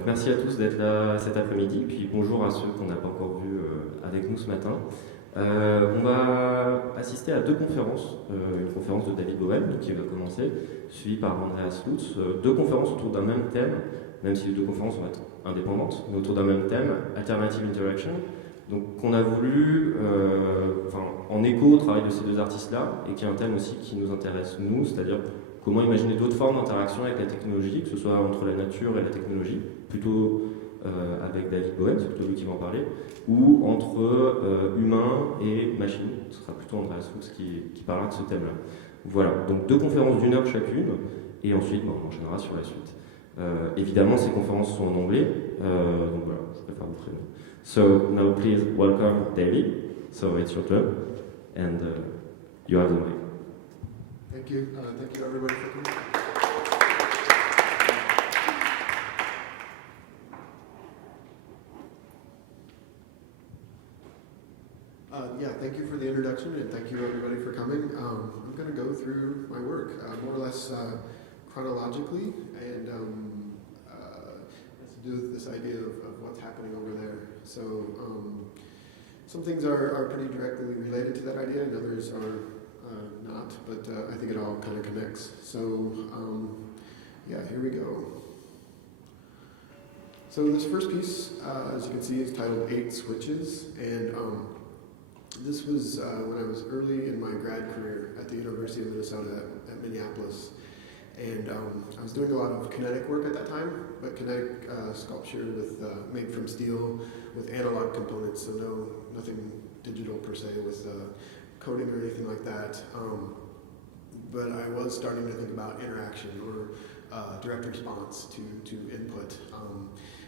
Donc merci à tous d'être là cet après-midi, puis bonjour à ceux qu'on n'a pas encore vus avec nous ce matin. On va assister à deux conférences, une conférence de David Bowen qui va commencer, suivie par Andreas Lutz, deux conférences autour d'un même thème, même si les deux conférences vont être indépendantes, mais autour d'un même thème, Alternative Interaction, donc qu'on a voulu, en écho au travail de ces deux artistes-là, et qui est un thème aussi qui nous intéresse nous, c'est-à-dire comment imaginer d'autres formes d'interaction avec la technologie, que ce soit entre la nature et la technologie, plutôt avec David Bowen, c'est plutôt lui qui va en parler, ou entre humain et machine. Ce sera plutôt Andreas Lutz qui parlera de ce thème-là. Voilà, donc deux conférences d'1 heure chacune, et ensuite on enchaînera sur la suite. Évidemment, ces conférences sont en anglais, donc voilà, je préfère vous prévenir. So now please welcome David. So it's your turn, and you have the mic. Thank you everybody for coming. Thank you for the introduction, and thank you everybody for coming. I'm going to go through my work more or less chronologically, and has to do with this idea of what's happening over there. So some things are pretty directly related to that idea, and others are not, but I think it all kind of connects. So here we go. So this first piece, as you can see, is titled 8 Switches, and this was when I was early in my grad career at the University of Minnesota at Minneapolis. And I was doing a lot of kinetic work at that time, but kinetic sculpture with made from steel with analog components, so nothing digital per se with coding or anything like that. But I was starting to think about interaction or direct response to input.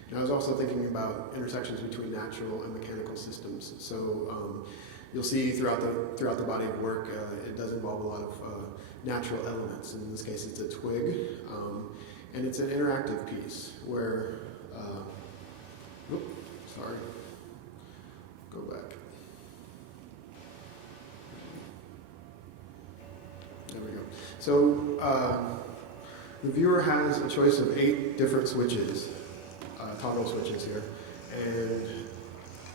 And I was also thinking about intersections between natural and mechanical systems. So you'll see throughout the body of work, it does involve a lot of natural elements. In this case, it's a twig, and it's an interactive piece where, go back. There we go. So the viewer has a choice of 8 different switches, toggle switches here, and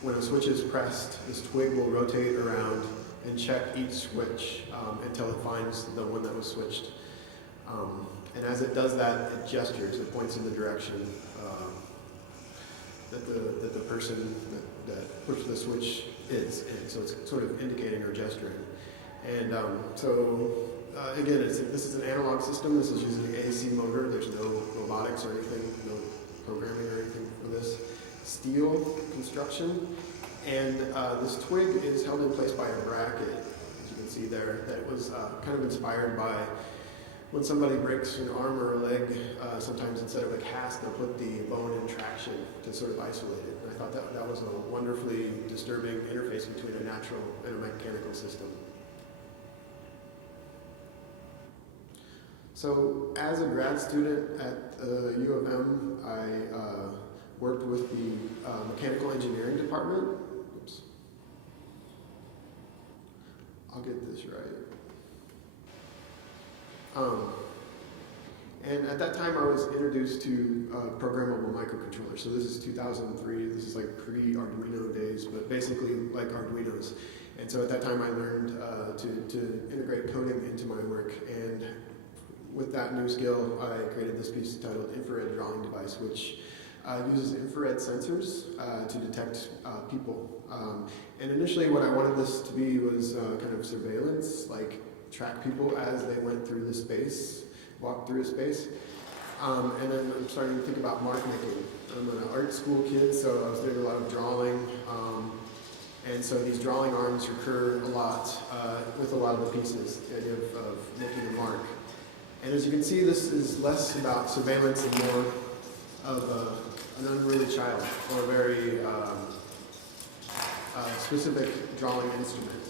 when a switch is pressed, this twig will rotate around and check each switch until it finds the one that was switched. And as it does that, it gestures, it points in the direction that the person that pushed the switch is in. So it's sort of indicating or gesturing. And again, this is an analog system. This is using an AC motor. There's no robotics or anything, no programming or anything for this. Steel construction, and this twig is held in place by a bracket, as you can see there, that was kind of inspired by when somebody breaks an arm or a leg, sometimes instead of a cast, they'll put the bone in traction to sort of isolate it. And I thought that was a wonderfully disturbing interface between a natural and a mechanical system. So as a grad student at U of M, I worked with the mechanical engineering department. Oops. I'll get this right. And at that time I was introduced to programmable microcontrollers. So this is 2003, this is like pre-Arduino days, but basically like Arduinos. And so at that time I learned to integrate coding into my work, and with that new skill I created this piece titled Infrared Drawing Device, which uses infrared sensors to detect people. And initially what I wanted this to be was kind of surveillance, like track people as they went through the space, walked through a space. And then I'm starting to think about mark making. I'm an art school kid, so I was doing a lot of drawing. And so these drawing arms recur a lot with a lot of the pieces, the idea of making a mark. And as you can see, this is less about surveillance and more of an unruly child, or a very specific drawing instrument.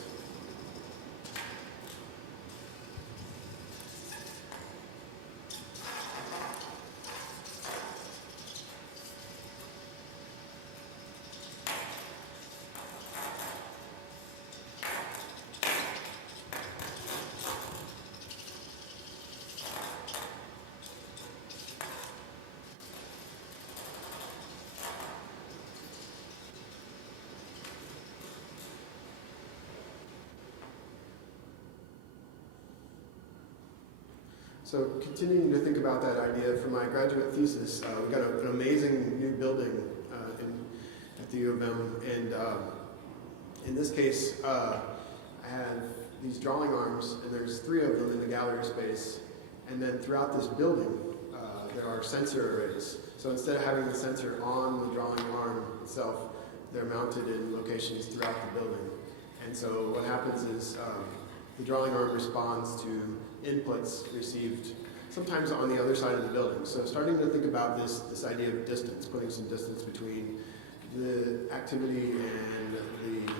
So continuing to think about that idea for my graduate thesis, we got an amazing new building at the U of M, and in this case, I have these drawing arms, and there's 3 of them in the gallery space, and then throughout this building, there are sensor arrays. So instead of having the sensor on the drawing arm itself, they're mounted in locations throughout the building. And so what happens is the drawing arm responds to inputs received sometimes on the other side of the building. So starting to think about this idea of distance, putting some distance between the activity and the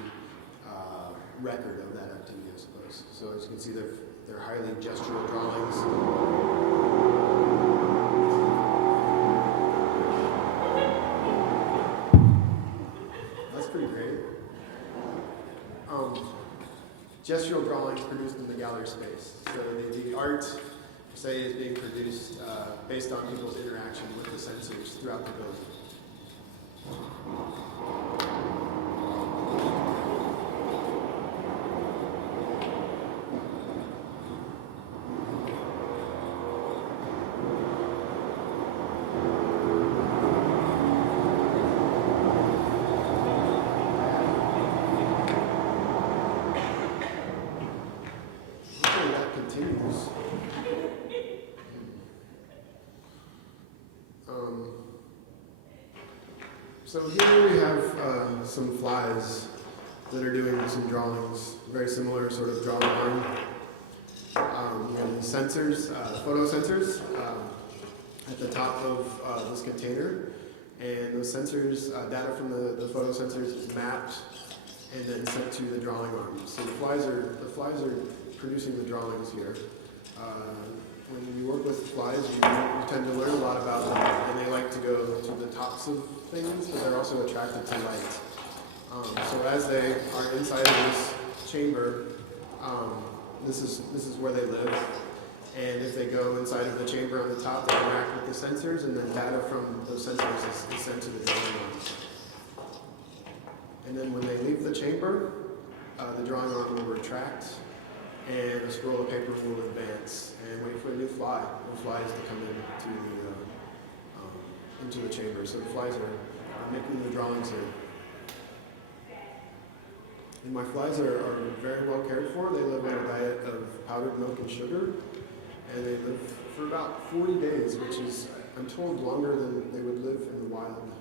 record of that activity, I suppose. So as you can see, they're highly gestural drawings. That's pretty great. Gestural drawings produced in the gallery space. So the art, say, is being produced based on people's interaction with the sensors throughout the building. So here we have some flies that are doing some drawings, very similar sort of drawing arm. We have the sensors, photo sensors at the top of this container, and those sensors, data from the photo sensors is mapped and then sent to the drawing arm. So the flies are producing the drawings here. When you work with flies, you tend to learn a lot about them, and they like to go to the tops of things, but they're also attracted to light. So as they are inside of this chamber, this is where they live. And if they go inside of the chamber on the top, they interact with the sensors, and then data from those sensors is sent to the drawing arm. And then when they leave the chamber, the drawing arm will retract, and a scroll of paper will advance and wait for a new flies to come into the chamber. So the flies are making the drawings here. And my flies are very well cared for. They live on a diet of powdered milk and sugar, and they live for about 40 days, which is, I'm told, longer than they would live in the wild.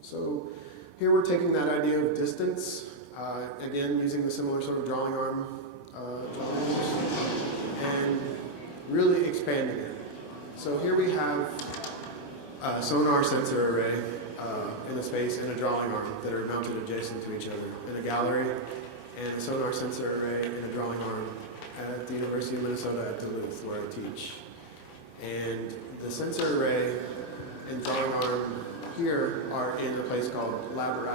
So here we're taking that idea of distance, again using the similar sort of drawing arm drawings, and really expanding it. So here we have a sonar sensor array in a space and a drawing arm that are mounted adjacent to each other in a gallery, and a sonar sensor array and a drawing arm at the University of Minnesota at Duluth, where I teach. And the sensor array and drawing arm here are in a place called Labo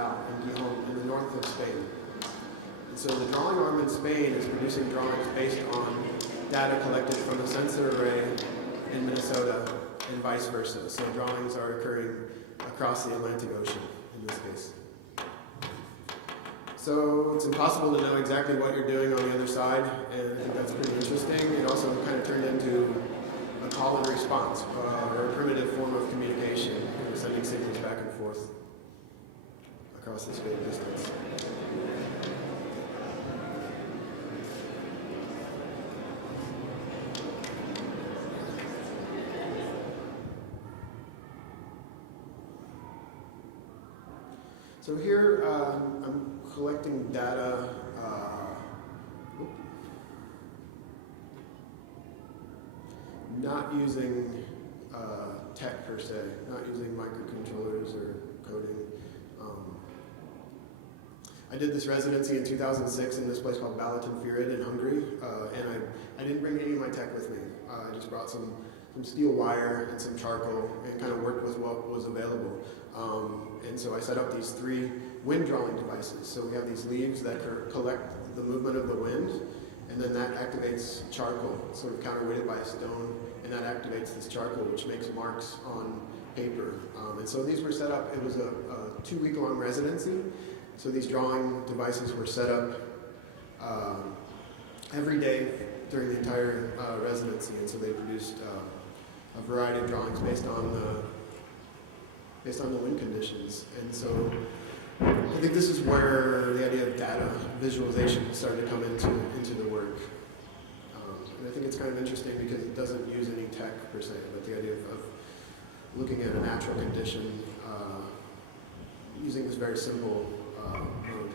in the north of Spain. And so the drawing arm in Spain is producing drawings based on data collected from the sensor array in Minnesota and vice versa. So drawings are occurring across the Atlantic Ocean in this case. So it's impossible to know exactly what you're doing on the other side, and I think that's pretty interesting. It also kind of turned into a call and response, or a primitive form of communication, sending signals back and forth across this big distance. So here I'm collecting data. Not using tech per se, not using microcontrollers or coding. I did this residency in 2006 in this place called Balaton-Füred in Hungary, and I didn't bring any of my tech with me. I just brought some steel wire and some charcoal and kind of worked with what was available. And so I set up these 3 wind drawing devices. So we have these leaves that collect the movement of the wind, and then that activates charcoal, sort of counterweighted by a stone, and that activates this charcoal, which makes marks on paper. And so these were set up, it was a 2-week-long residency, So these drawing devices were set up every day during the entire residency, and so they produced a variety of drawings based on the wind conditions. And so I think this is where the idea of data visualization started to come into the work. And I think it's kind of interesting because it doesn't use any tech per se, but the idea of looking at a natural condition using this very simple mode.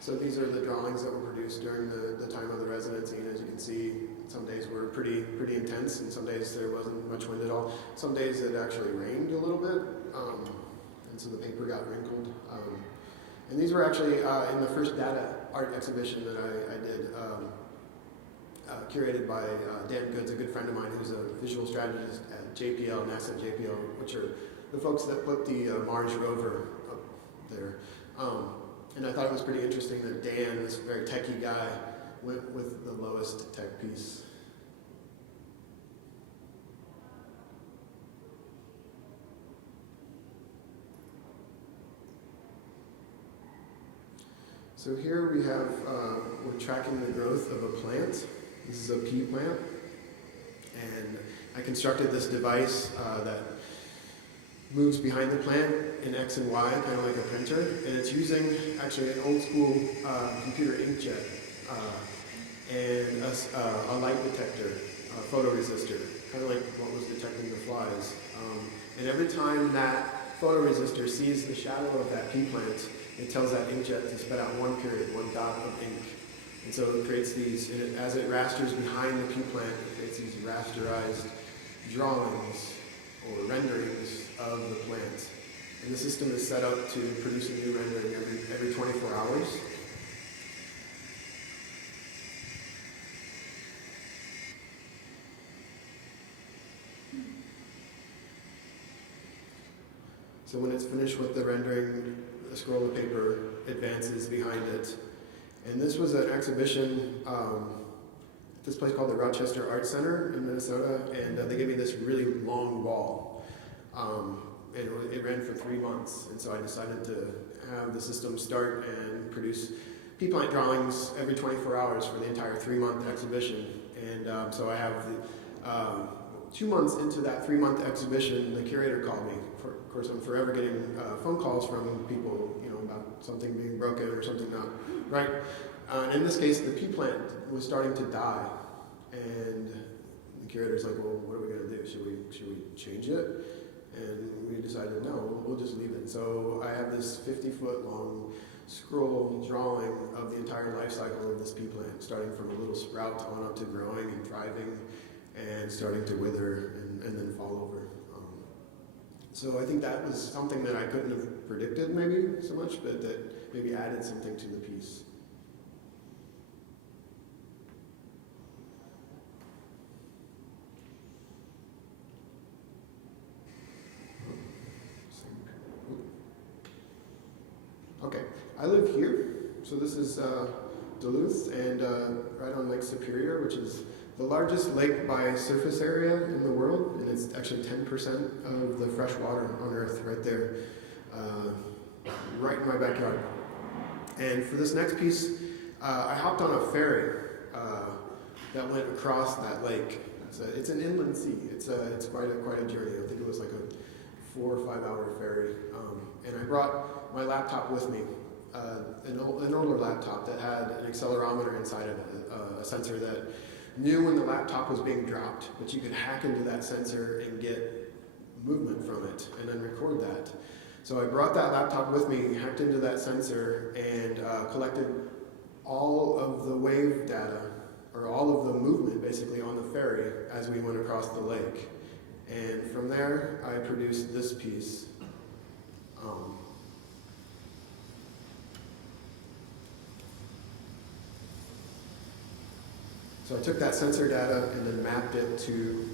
So these are the drawings that were produced during the time of the residency, and as you can see, some days were pretty intense, and some days there wasn't much wind at all. Some days it actually rained a little bit, and so the paper got wrinkled. And these were actually in the first data art exhibition that I did, curated by Dan Goods, a good friend of mine who's a visual strategist at JPL, NASA JPL, which are the folks that put the Mars rover up there. And I thought it was pretty interesting that Dan, this very techie guy, went with the lowest tech piece. So here we have, we're tracking the growth of a plant. This is a pea plant. And I constructed this device that moves behind the plant in X and Y, kind of like a printer, and it's using actually an old school computer inkjet and a light detector, a photoresistor, kind of like what was detecting the flies. And every time that photoresistor sees the shadow of that pea plant, it tells that inkjet to spit out one period, one dot of ink. And so it creates these, and as it rasters behind the pea plant, it creates these rasterized drawings or renderings of the plant. And the system is set up to produce a new rendering every 24 hours. So when it's finished with the rendering, the scroll of paper advances behind it. And this was an exhibition at this place called the Rochester Art Center in Minnesota, and they gave me this really long wall. And it ran for 3 months, and so I decided to have the system start and produce pea plant drawings every 24 hours for the entire 3-month exhibition. And so I have the 2 months into that 3-month exhibition, the curator called me. Of course, I'm forever getting phone calls from people, about something being broken or something not right. In this case, the pea plant was starting to die, and the curator's like, "Well, what are we going to do? Should we change it?" And we decided, no, we'll just leave it. So I have this 50-foot long scroll drawing of the entire life cycle of this pea plant, starting from a little sprout on up to growing and thriving and starting to wither and then fall over. So I think that was something that I couldn't have predicted maybe so much, but that maybe added something to the piece. Okay, I live here, so this is Duluth, and right on Lake Superior, which is the largest lake by surface area in the world, and it's actually 10% of the fresh water on Earth right there, right in my backyard. And for this next piece, I hopped on a ferry that went across that lake. It's an inland sea. It's quite a journey. I think it was like a 4 or 5 hour ferry. And I brought my laptop with me, an older laptop that had an accelerometer inside of it, a sensor that knew when the laptop was being dropped, but you could hack into that sensor and get movement from it and then record that. So I brought that laptop with me, hacked into that sensor, and collected all of the wave data, or all of the movement basically on the ferry as we went across the lake. And from there, I produced this piece. So I took that sensor data and then mapped it to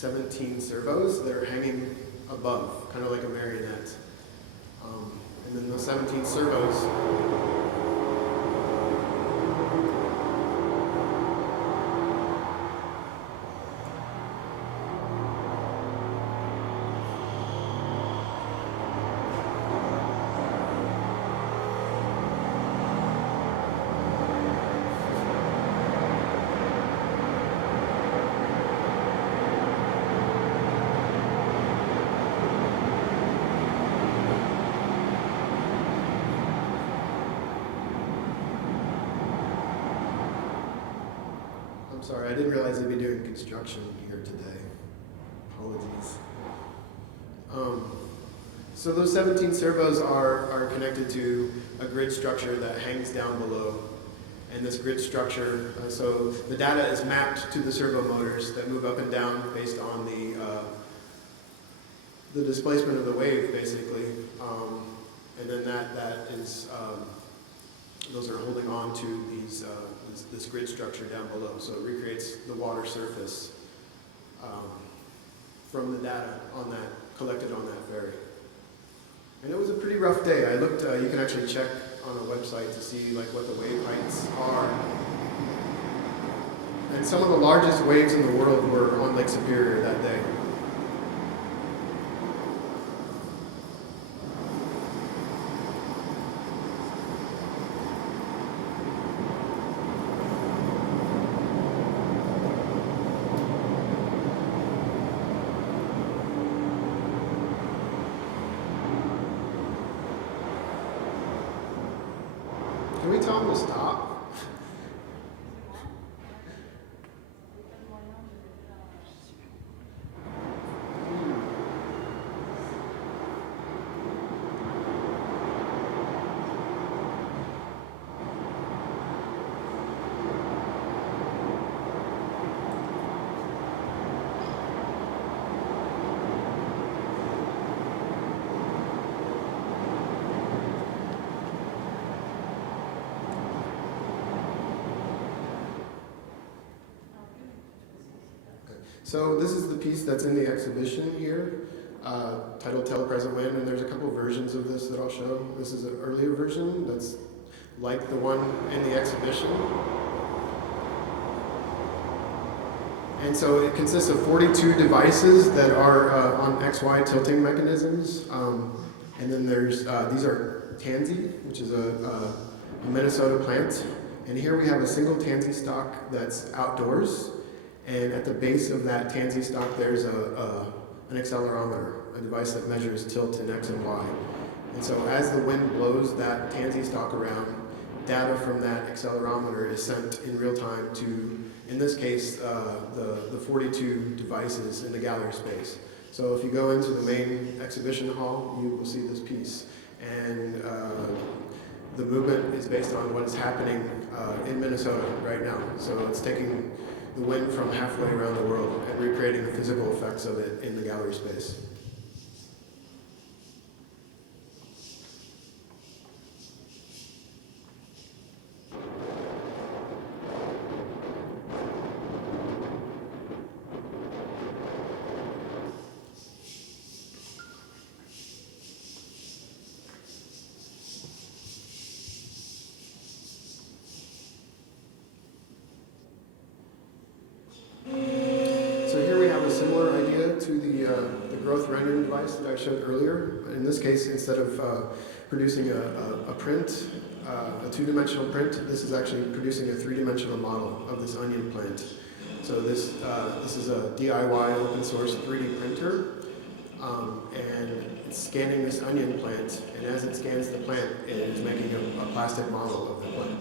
17 servos that are hanging above, kind of like a marionette. And then the 17 servos sorry, I didn't realize they'd be doing construction here today. Apologies. So those 17 servos are connected to a grid structure that hangs down below. And this grid structure, so the data is mapped to the servo motors that move up and down based on the displacement of the wave, basically. And then that is, those are holding on to these this grid structure down below. So it recreates the water surface from the data on that, collected on that ferry. And it was a pretty rough day. I looked, you can actually check on a website to see like what the wave heights are. And some of the largest waves in the world were on Lake Superior that day. Can we tell them to stop? So this is the piece that's in the exhibition here, titled Telepresent Wind, and there's a couple versions of this that I'll show. This is an earlier version that's like the one in the exhibition. And so it consists of 42 devices that are on XY tilting mechanisms. And then there's, these are tansy, which is a Minnesota plant. And here we have a single tansy stalk that's outdoors. And at the base of that tansy stalk, there's an accelerometer, a device that measures tilt in X and Y. And so as the wind blows that tansy stalk around, data from that accelerometer is sent in real time to, in this case, the 42 devices in the gallery space. So if you go into the main exhibition hall, you will see this piece. And the movement is based on what is happening in Minnesota right now. So it's taking the wind from halfway around the world and recreating the physical effects of it in the gallery space. That I showed earlier. In this case, instead of producing a print, a two-dimensional print, this is actually producing a three-dimensional model of this onion plant. So this is a DIY open source 3D printer, and it's scanning this onion plant, and as it scans the plant, it is making a plastic model of the plant.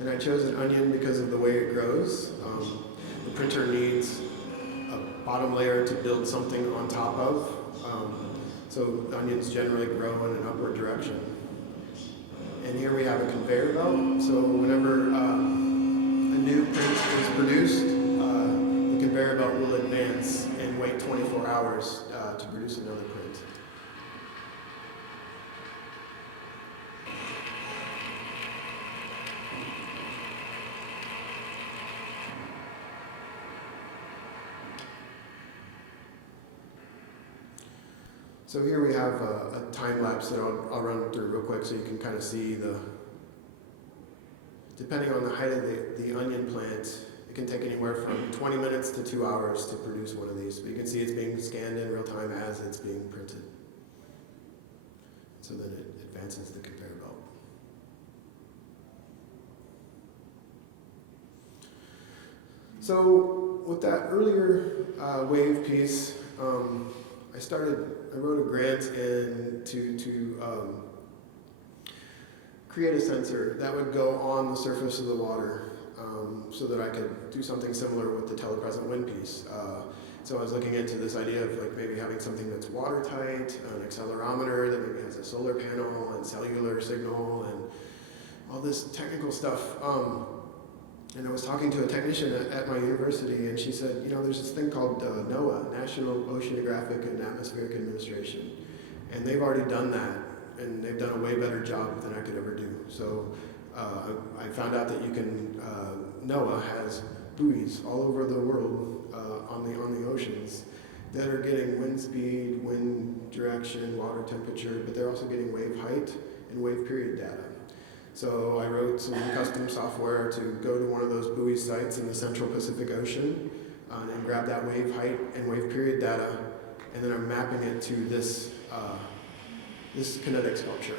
And I chose an onion because of the way it grows. The printer needs a bottom layer to build something on top of. So onions generally grow in an upward direction. And here we have a conveyor belt. So whenever new print is produced, the conveyor belt will advance and wait 24 hours to produce another print. So here we have a time lapse that I'll run through real quick so you can kind of see depending on the height of the onion plant, it can take anywhere from 20 minutes to 2 hours to produce one of these. But you can see it's being scanned in real time as it's being printed. So then it advances the conveyor belt. So with that earlier wave piece, I wrote a grant to create a sensor that would go on the surface of the water so that I could do something similar with the telepresent wind piece. So I was looking into this idea of like maybe having something that's watertight, an accelerometer that maybe has a solar panel and cellular signal and all this technical stuff. And I was talking to a technician at my university, and she said, you know, there's this thing called NOAA, National Oceanographic and Atmospheric Administration, and they've already done that, and they've done a way better job than I could ever do. So I found out that you can, NOAA has buoys all over the world on the oceans that are getting wind speed, wind direction, water temperature, but they're also getting wave height and wave period data. So I wrote some custom software to go to one of those buoy sites in the central Pacific Ocean and grab that wave height and wave period data, and then I'm mapping it to this kinetic sculpture.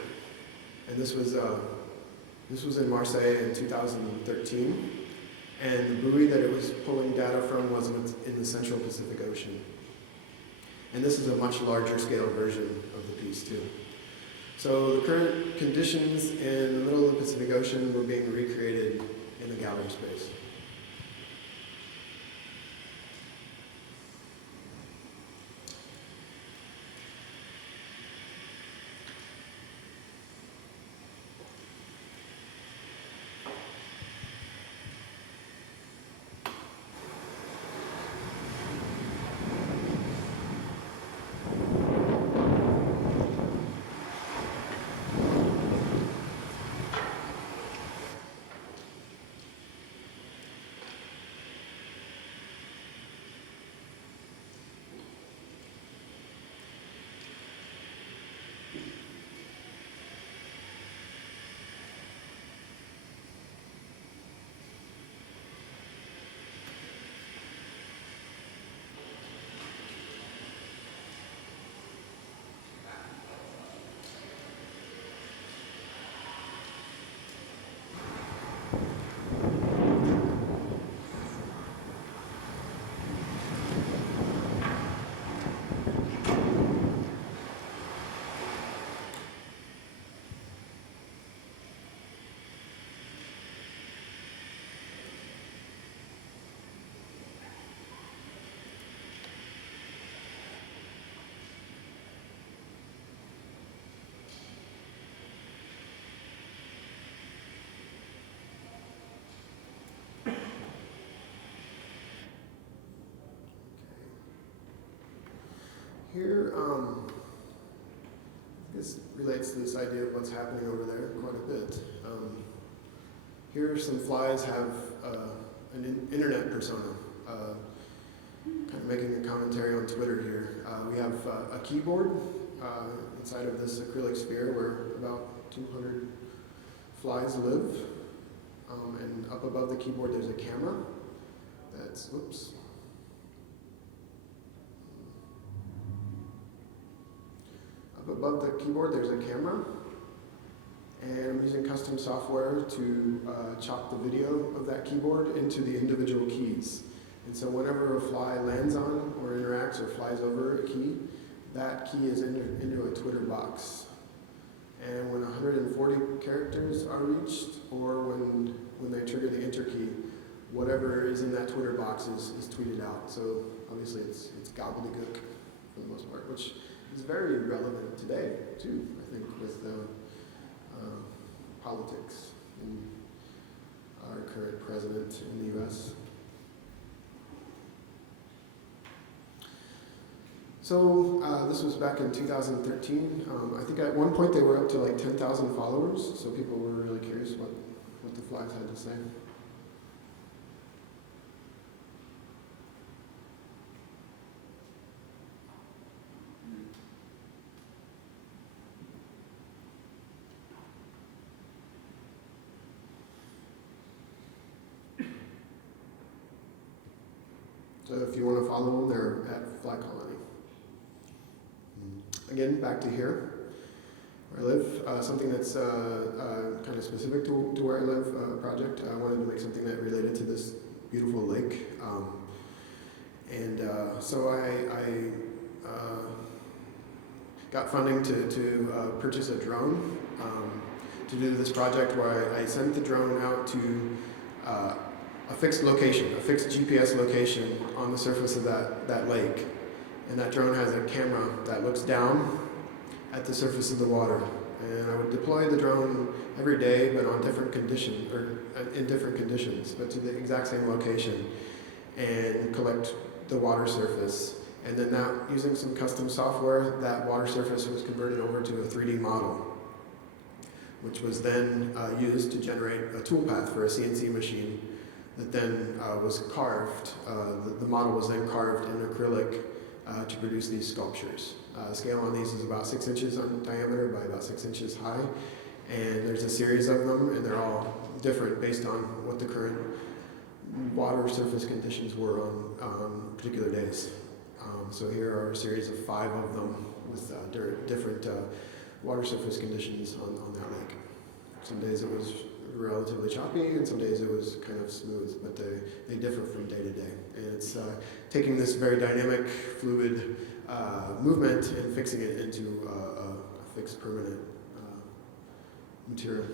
And this was in Marseille in 2013, and the buoy that it was pulling data from was in the central Pacific Ocean. And this is a much larger scale version of the piece too. So the current conditions in the middle of the Pacific Ocean were being recreated in the gallery space. Here, this relates to this idea of what's happening over there quite a bit. Here, some flies have an internet persona, kind of making a commentary on Twitter here. We have a keyboard inside of this acrylic sphere where about 200 flies live. And up above the keyboard, there's a camera that's, whoops. Up above the keyboard, there's a camera, and I'm using custom software to chop the video of that keyboard into the individual keys. And so whenever a fly lands on or interacts or flies over a key, that key is into a Twitter box. And when 140 characters are reached, or when they trigger the enter key, whatever is in that Twitter box is tweeted out. So obviously it's gobbledygook for the most part, which is very relevant today, too, I think, with politics. And, our current president in the U.S. So this was back in 2013. I think at one point they were up to like 10,000 followers, so people were really curious what the flags had to say. So if you want to follow them, they're at Flag Colony. Again, back to here, where I live. Something that's kind of specific to where I live, project. I wanted to make something that related to this beautiful lake. So I got funding to purchase a drone to do this project where I sent the drone out to a fixed location, a fixed GPS location on the surface of that lake. And that drone has a camera that looks down at the surface of the water. And I would deploy the drone every day, but on different conditions, or in different conditions, but to the exact same location, and collect the water surface. And then using some custom software, that water surface was converted over to a 3D model, which was then used to generate a toolpath for a CNC machine that then was carved. The model was then carved in acrylic to produce these sculptures. The scale on these is about 6 inches in diameter by about 6 inches high, and there's a series of them, and they're all different based on what the current water surface conditions were on particular days. So here are a series of 5 of them with different water surface conditions on that lake. Some days it was relatively choppy, and some days it was kind of smooth, but they differ from day to day. And it's taking this very dynamic, fluid movement and fixing it into a fixed, permanent material.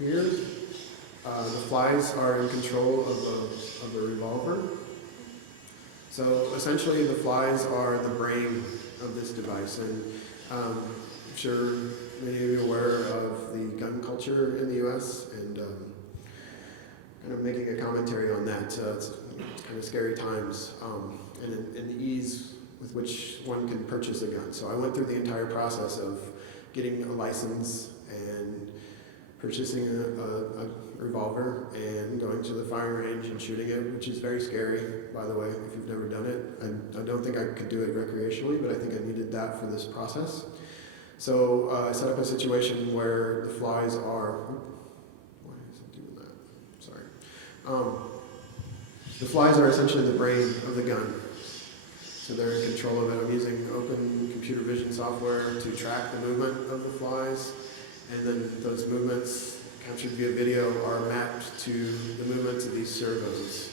Here, the flies are in control of a revolver. So essentially the flies are the brain of this device, and I'm sure many of you are aware of the gun culture in the US, and kind of making a commentary on that. It's kind of scary times, and the ease with which one can purchase a gun. So I went through the entire process of getting a license and purchasing a revolver and going to the firing range and shooting it, which is very scary, by the way, if you've never done it. I don't think I could do it recreationally, but I think I needed that for this process. So I set up a situation where the flies are, why is it doing that? Sorry. The flies are essentially the brain of the gun. So they're in control of it. I'm using open computer vision software to track the movement of the flies, and then those movements captured via video are mapped to the movements of these servos.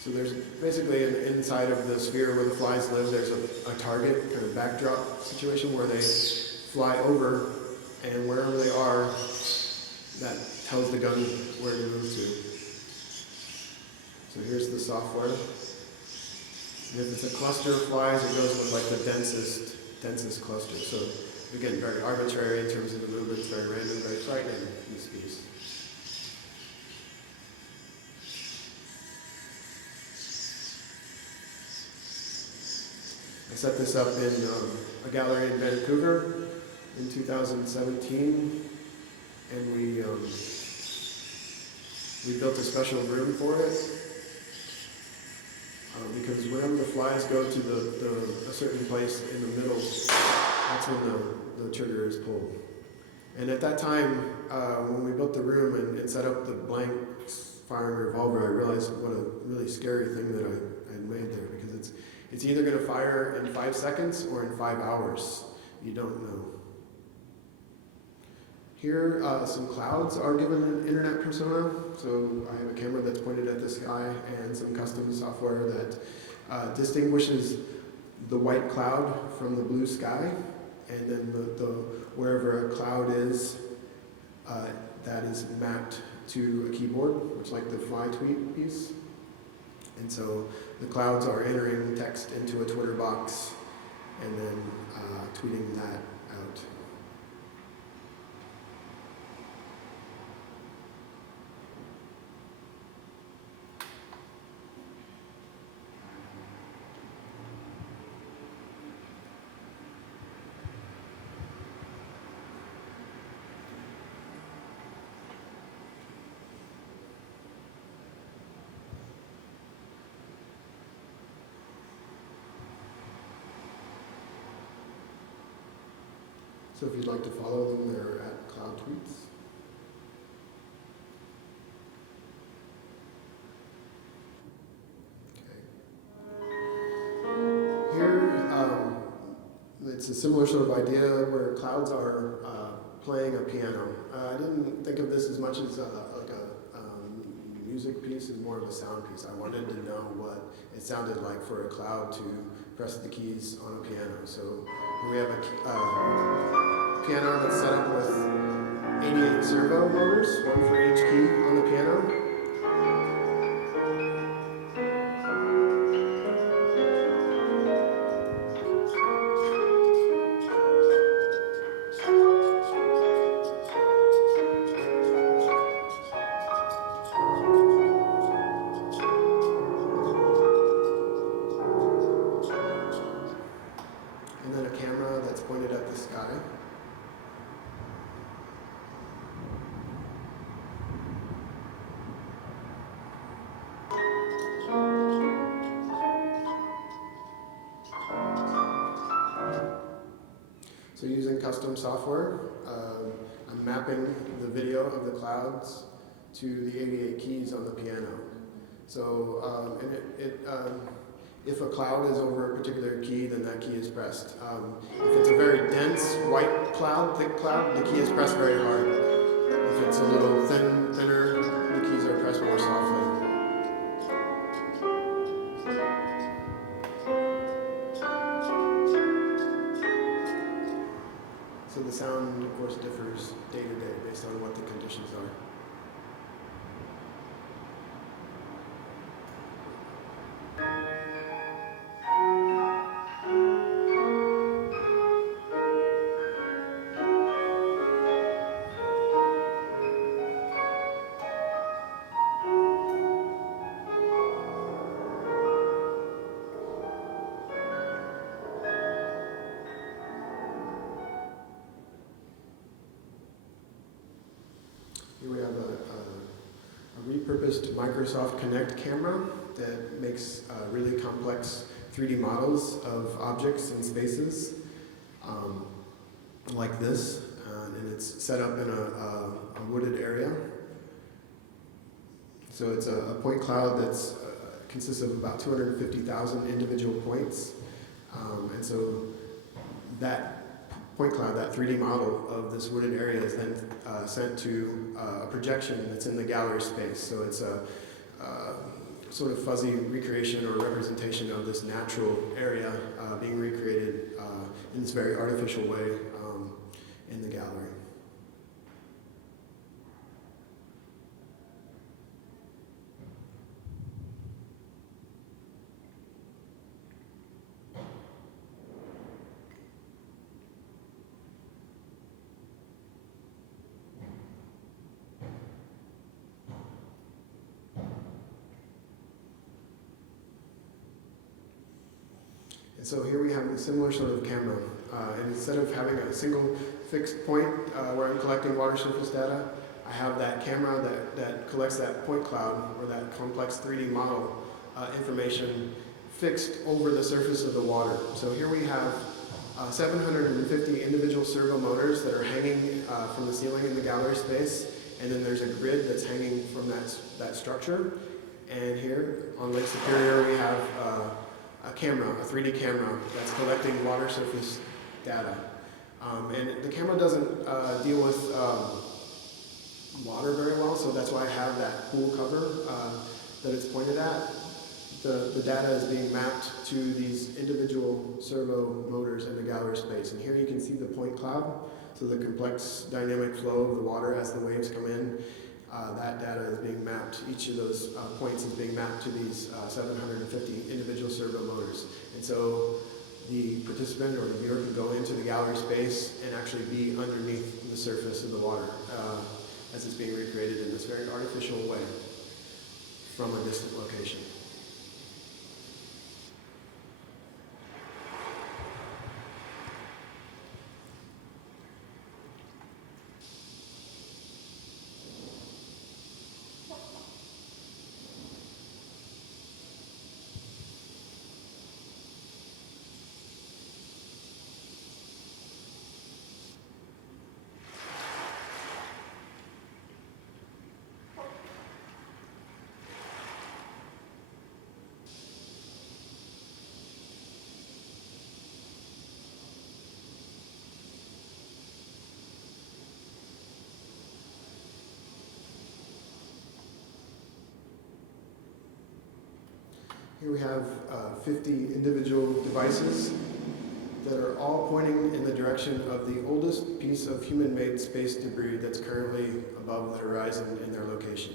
So there's basically inside of the sphere where the flies live, there's a target, kind of backdrop situation where they fly over, and wherever they are, that tells the gun where to move to. So here's the software. And if it's a cluster of flies, it goes with like the densest cluster. So again, very arbitrary in terms of the movements, very random, very frightening, this piece. I set this up in a gallery in Vancouver in 2017, and we built a special room for it. Because whenever the flies go to a certain place in the middle, that's when the trigger is pulled. And at that time, when we built the room and set up the blank firing revolver, I realized what a really scary thing that I had made there, because it's either going to fire in 5 seconds or in 5 hours. You don't know. Here, some clouds are given an internet persona. So I have a camera that's pointed at the sky and some custom software that distinguishes the white cloud from the blue sky. And then wherever a cloud is, that is mapped to a keyboard, much like the fly tweet piece. And so the clouds are entering text into a Twitter box and then tweeting that out. So if you'd like to follow them, they're at Cloud Tweets. Okay. Here, it's a similar sort of idea where clouds are playing a piano. I didn't think of this as much as like a music piece, and more of a sound piece. I wanted to know what it sounded like for a cloud to press the keys on a piano. So we have a piano that's set up with 88 servo motors, one for each key on the piano. And then a camera that's pointed at the sky. So using custom software, I'm mapping the video of the clouds to the 88 keys on the piano. So, if a cloud is over a particular key, then that key is pressed. If it's a very dense, white cloud, thick cloud, the key is pressed very hard. If it's a little thinner, the keys are pressed more softly. So the sound, of course, differs day to day based on what the conditions are. Here we have a repurposed Microsoft Kinect camera that makes really complex 3D models of objects and spaces like this, and it's set up in a wooded area. So it's a point cloud that's consists of about 250,000 individual points, and so that point cloud, that 3D model of this wooded area, is then sent to a projection that's in the gallery space. So it's a sort of fuzzy recreation or representation of this natural area being recreated in this very artificial way in the gallery. And so here we have a similar sort of camera, and instead of having a single fixed point where I'm collecting water surface data, I have that camera that collects that point cloud, or that complex 3D model information, fixed over the surface of the water. So here we have 750 individual servo motors that are hanging from the ceiling in the gallery space, and then there's a grid that's hanging from that structure. And here on Lake Superior we have a camera, a 3D camera that's collecting water surface data. And the camera doesn't deal with water very well, so that's why I have that pool cover that it's pointed at. The data is being mapped to these individual servo motors in the gallery space. And here you can see the point cloud, so the complex dynamic flow of the water as the waves come in. That data is being mapped, each of those points is being mapped to these 750 individual servo motors. And so the participant or the viewer can go into the gallery space and actually be underneath the surface of the water as it's being recreated in this very artificial way from a distant location. Here we have 50 individual devices that are all pointing in the direction of the oldest piece of human-made space debris that's currently above the horizon in their location.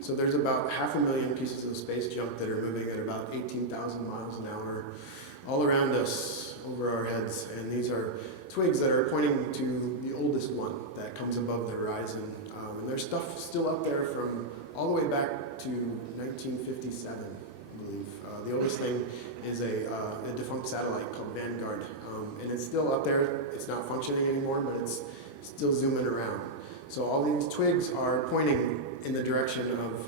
So there's about 500,000 pieces of space junk that are moving at about 18,000 miles an hour all around us, over our heads. And these are twigs that are pointing to the oldest one that comes above the horizon. And there's stuff still up there from all the way back to 1957, I believe. The oldest thing is a defunct satellite called Vanguard. And it's still up there. It's not functioning anymore, but it's still zooming around. So all these twigs are pointing in the direction of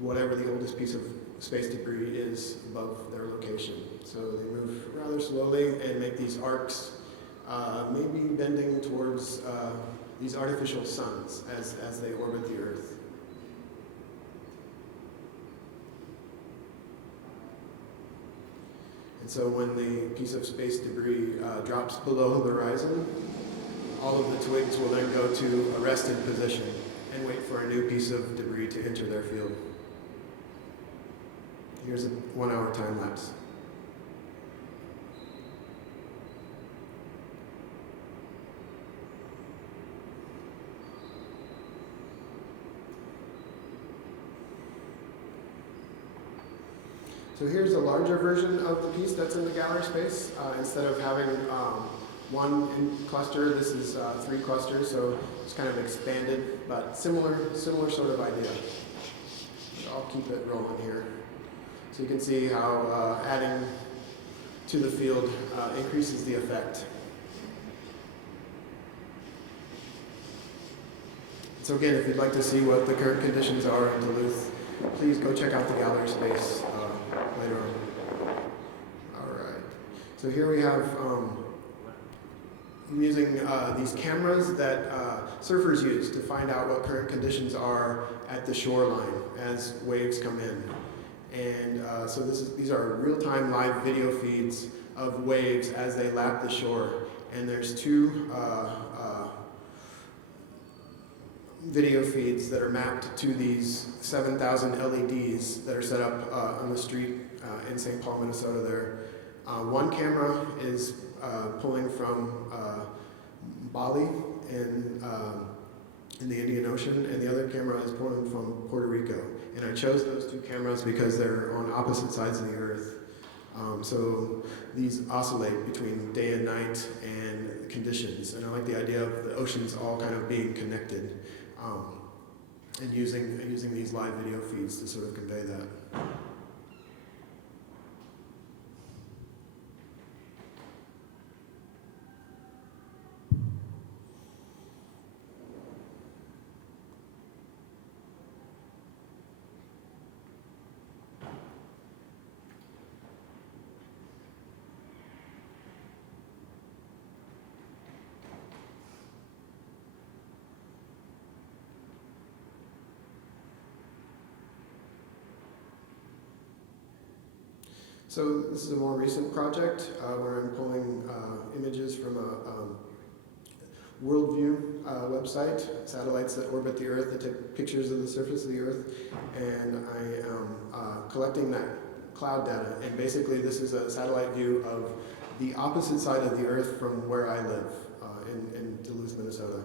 whatever the oldest piece of space debris is above their location. So they move rather slowly and make these arcs, maybe bending towards these artificial suns as they orbit the Earth. And so when the piece of space debris drops below the horizon, all of the twigs will then go to a rested position and wait for a new piece of debris to enter their field. Here's a 1-hour time lapse. So here's a larger version of the piece that's in the gallery space. Instead of having one cluster, this is 3 clusters, so it's kind of expanded, but similar sort of idea. So I'll keep it rolling here. So you can see how adding to the field increases the effect. So again, if you'd like to see what the current conditions are in Duluth, please go check out the gallery space later on. All right. So here we have, I'm using these cameras that surfers use to find out what current conditions are at the shoreline as waves come in. And so these are real-time live video feeds of waves as they lap the shore. And there's 2 video feeds that are mapped to these 7,000 LEDs that are set up on the street in St. Paul, Minnesota there. One camera is pulling from Bali in the Indian Ocean, and the other camera is pulling from Puerto Rico. And I chose those 2 cameras because they're on opposite sides of the Earth. So these oscillate between day and night and conditions. And I like the idea of the oceans all kind of being connected, and using these live video feeds to sort of convey that. So this is a more recent project where I'm pulling images from a Worldview website, satellites that orbit the Earth that take pictures of the surface of the Earth, and I am collecting that cloud data. And basically this is a satellite view of the opposite side of the Earth from where I live in Duluth, Minnesota.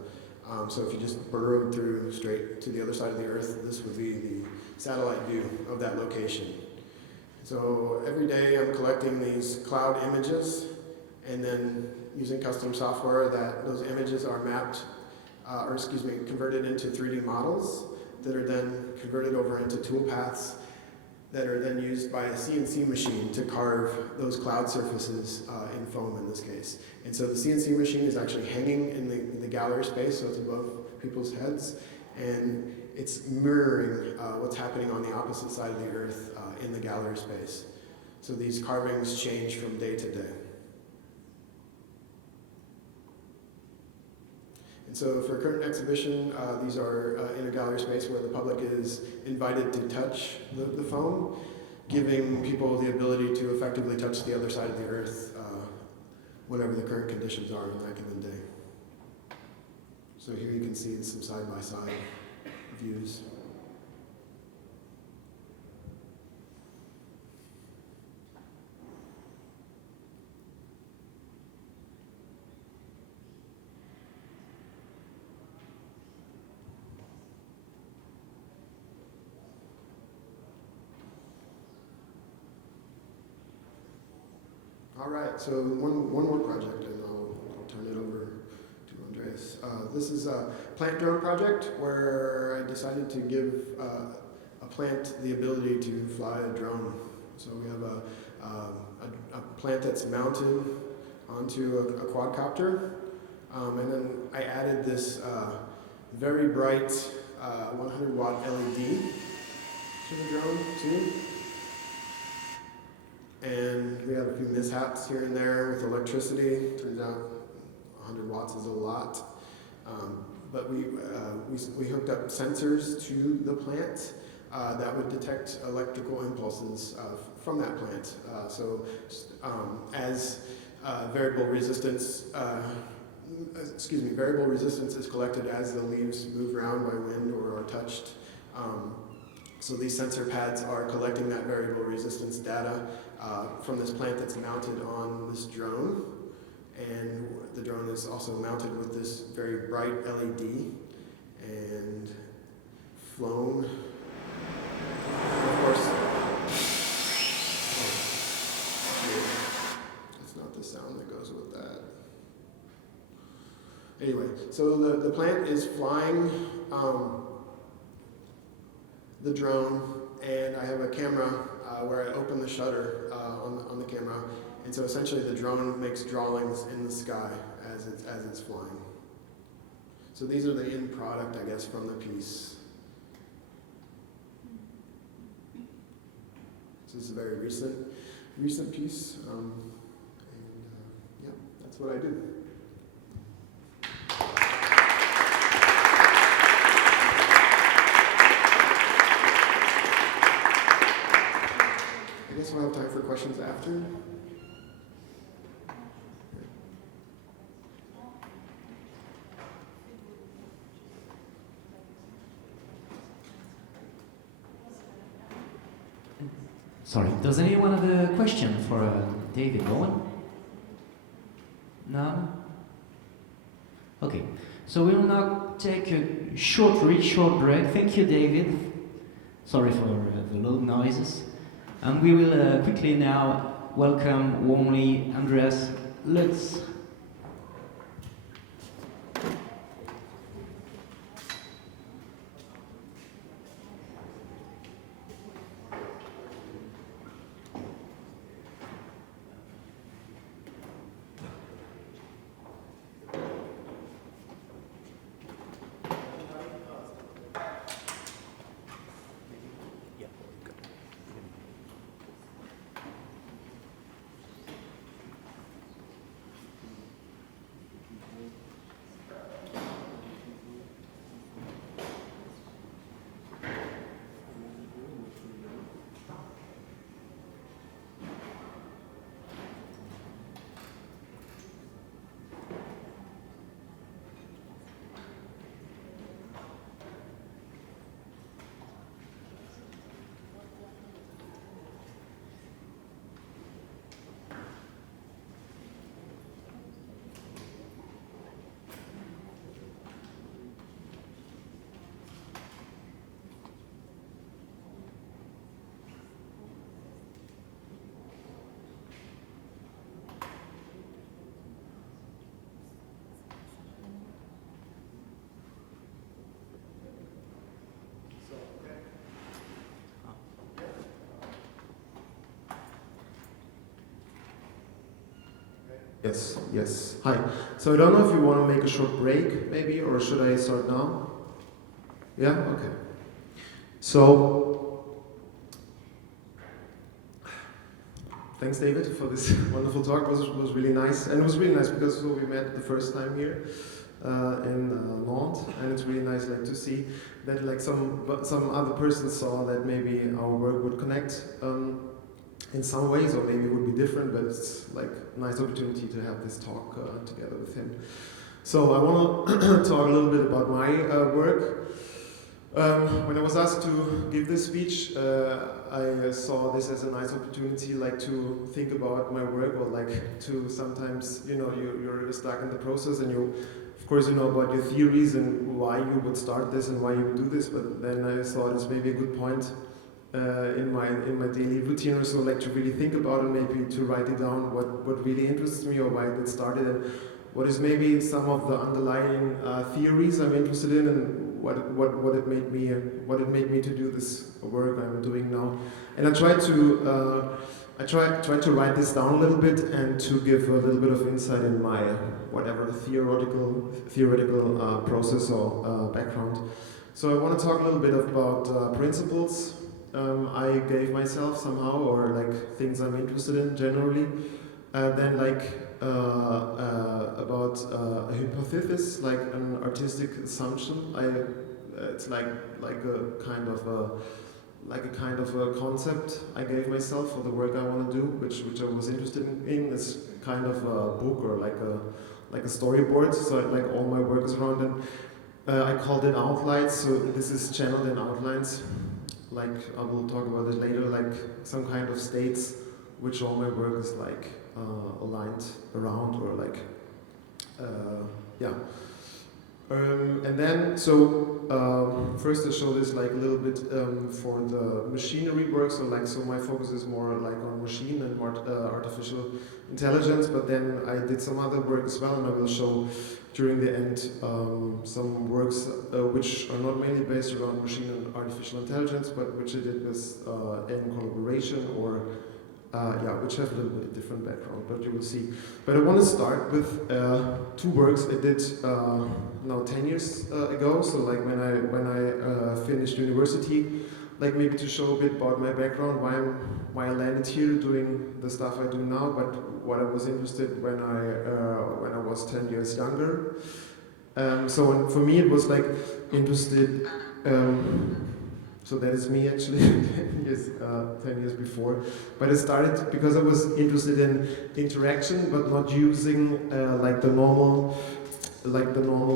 So if you just burrowed through straight to the other side of the Earth, this would be the satellite view of that location. So every day I'm collecting these cloud images and then using custom software that those images are mapped, converted into 3D models that are then converted over into toolpaths that are then used by a CNC machine to carve those cloud surfaces in foam in this case. And so the CNC machine is actually hanging in the gallery space, so it's above people's heads, and it's mirroring what's happening on the opposite side of the Earth in the gallery space. So these carvings change from day to day. And so for current exhibition, these are in a gallery space where the public is invited to touch the foam, giving people the ability to effectively touch the other side of the Earth, whatever the current conditions are on that given day. So here you can see some side-by-side views. All right, so one more project, and I'll turn it over to Andreas. This is a plant drone project where I decided to give a plant the ability to fly a drone. So we have a plant that's mounted onto a quadcopter, and then I added this very bright 100-watt LED to the drone too. And we have a few mishaps here and there with electricity. Turns out 100 watts is a lot. But we hooked up sensors to the plant that would detect electrical impulses from that plant. As variable resistance is collected as the leaves move around by wind or are touched. So these sensor pads are collecting that variable resistance data from this plant that's mounted on this drone. And the drone is also mounted with this very bright LED and flown. And of course, that's not the sound that goes with that. Anyway, so the plant is flying the drone, and I have a camera where I open the shutter on the camera, and so essentially the drone makes drawings in the sky as it's flying. So these are the end product, I guess, from the piece. So this is a very recent piece, and yeah, that's what I do. I guess we'll have time for questions after. Sorry, does anyone have a question for David Bowen? No? Okay, so we will now take a really short break. Thank you, David. Sorry for the loud noises. And we will quickly now welcome warmly Andreas Lutz. Yes. Hi. So I don't know if you want to make a short break, maybe, or should I start now? Yeah? Okay. So, thanks, David, for this wonderful talk. It was really nice. And it was really nice because we met the first time here in Nantes, and it's really nice to see that some other person saw that maybe our work would connect in some ways, or maybe it would be different, but it's a nice opportunity to have this talk together with him. So I want to talk a little bit about my work. When I was asked to give this speech, I saw this as a nice opportunity, to think about my work, or to sometimes, you're stuck in the process, and of course, you know about your theories and why you would start this and why you would do this, but then I thought it's maybe a good point in my daily routine or so, like to really think about it, maybe to write it down, what really interests me or why it started, and what is maybe some of the underlying theories I'm interested in, and what it made me to do this work I'm doing now. And I tried to write this down a little bit and to give a little bit of insight in my whatever theoretical process or background. So I want to talk a little bit about principles I gave myself somehow, or like things I'm interested in generally. Then like about a hypothesis, like an artistic assumption. It's like a kind of a concept I gave myself for the work I want to do, which I was interested in. It's kind of a book or like a storyboard. So like all my work is around it. I called it outlines. So this is channeled in outlines. Like I will talk about it later. Like some kind of states, which all my work is like aligned around, or like yeah. And then, so first I show this like a little bit for the machinery work. So my focus is more like on machine and more artificial intelligence. But then I did some other work as well, and I will show during the end some works which are not mainly based around machine and artificial intelligence, but which I did with in collaboration, or which have a little bit different background, but you will see. But I want to start with two works I did now 10 years ago. So like when I finished university, like maybe to show a bit about my background, why I landed here doing the stuff I do now, but what I was interested when I was 10 years younger. So for me it was like interested. So that is me actually 10 years before. But it started because I was interested in interaction, but not using like the normal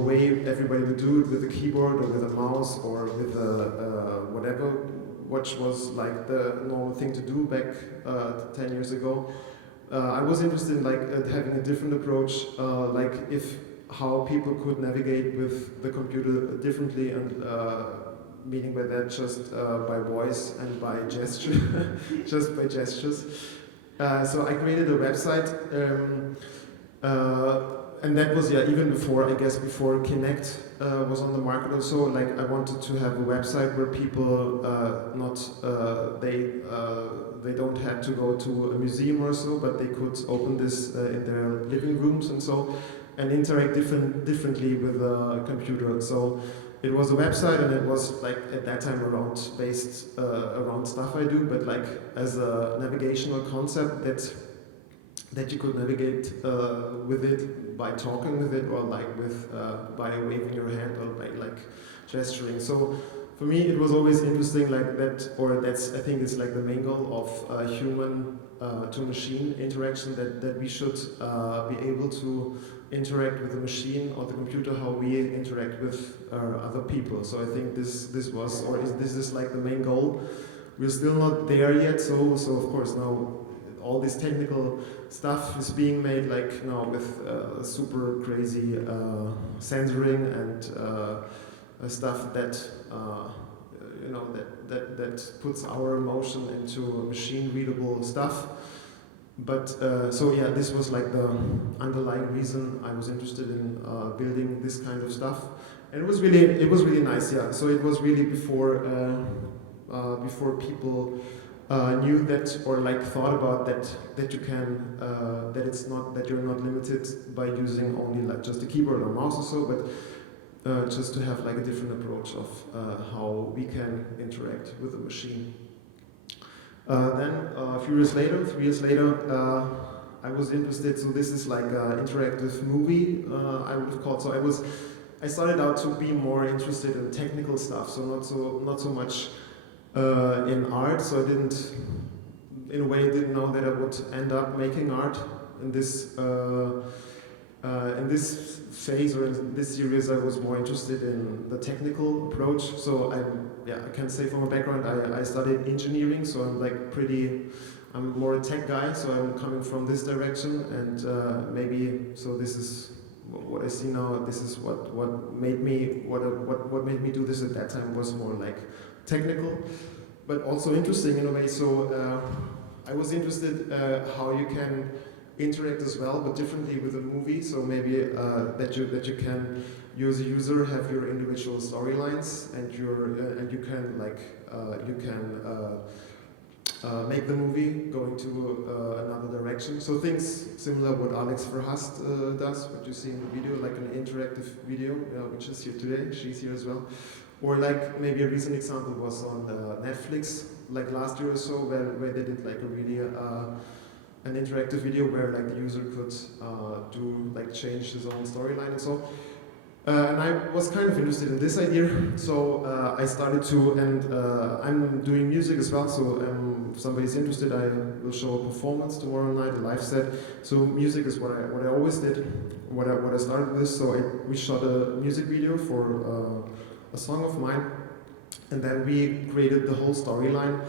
way everybody would do it with a keyboard or with a mouse or with a whatever, which was like the normal thing to do back 10 years ago. I was interested in like having a different approach, like how people could navigate with the computer differently, and meaning by that just by voice and by gesture, just by gestures. So I created a website, and that was even before, I guess, before Kinect was on the market or so. Like I wanted to have a website where people they don't have to go to a museum or so, but they could open this in their living rooms and so, and interact differently with the computer. So it was a website, and it was like at that time based around stuff I do, but like as a navigational concept that you could navigate with it by talking with it, or like with by waving your hand, or by like gesturing. So for me it was always interesting like that, or that's I think is like the main goal of human to machine interaction, that we should be able to interact with the machine or the computer how we interact with other people. So I think this is like the main goal. We're still not there yet, so of course now all this technical stuff is being made like now with super crazy censoring and stuff that that puts our emotion into machine readable stuff. But so yeah, this was like the underlying reason I was interested in building this kind of stuff, and it was really nice. Yeah, so it was really before people knew that, or like thought about that you can that you're not limited by using only like just a keyboard or mouse or so, but just to have like a different approach of how we can interact with the machine. Then a few years later, 3 years later, I was interested. So this is like an interactive movie, I would have called. So I started out to be more interested in technical stuff. So not so much in art. So I didn't know that I would end up making art in this phase, or in this series. I was more interested in the technical approach. So I can say from a background, I studied engineering, so I'm more a tech guy, so I'm coming from this direction, and so this is what I see now. This is what made me do this at that time, was more like technical. but also interesting in a way. So I was interested how you can interact as well, but differently with a movie. So maybe that you can, you as a user, have your individual storylines, and you can make the movie go into another direction. So things similar what Alex Verhast does, what you see in the video, like an interactive video, which is here today. She's here as well. Or like maybe a recent example was on Netflix, like last year or so, where they did like a really an interactive video where like the user could change his own storyline and so. And I was kind of interested in this idea, so I started to, and I'm doing music as well, so if somebody's interested, I will show a performance tomorrow night, a live set. So music is what I always did, what I started with. So we shot a music video for a song of mine, and then we created the whole storyline.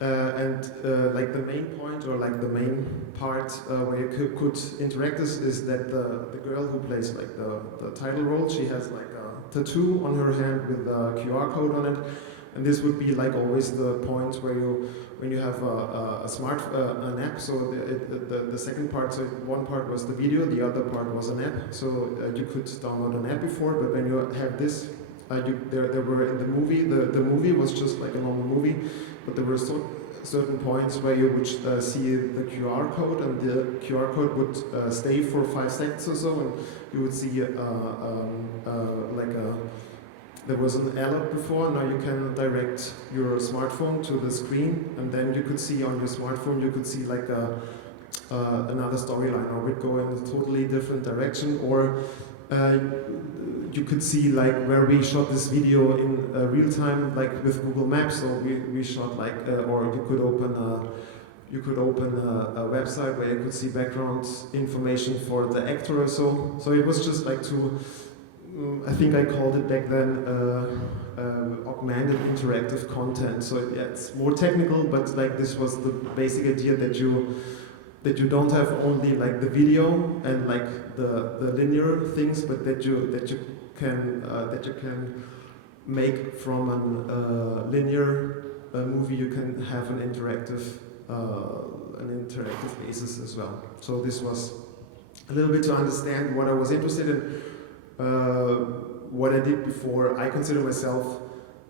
Like the main point, or like the main part where you could interact is that the girl who plays like the title role, she has like a tattoo on her hand with a QR code on it, and this would be like always the point where when you have an app. So the second part, so one part was the video, the other part was an app. So you could download an app before, but when you have this, there were in the movie, the movie was just like a normal movie, but there were certain points where you would see the QR code, and the QR code would stay for 5 seconds or so, and you would see there was an alert before. Now you can direct your smartphone to the screen, and then you could see on your smartphone, you could see like another storyline, or it would go in a totally different direction, or you could see like where we shot this video in real time, like with Google Maps. So we shot like, or you could open a website where you could see background information for the actor or so. So it was just like I think I called it back then augmented interactive content. So it's more technical, but like this was the basic idea that you don't have only like the video and like the linear things, but that you can make from a linear movie, you can have an interactive basis as well. So this was a little bit to understand what I was interested in, what I did before. I consider myself,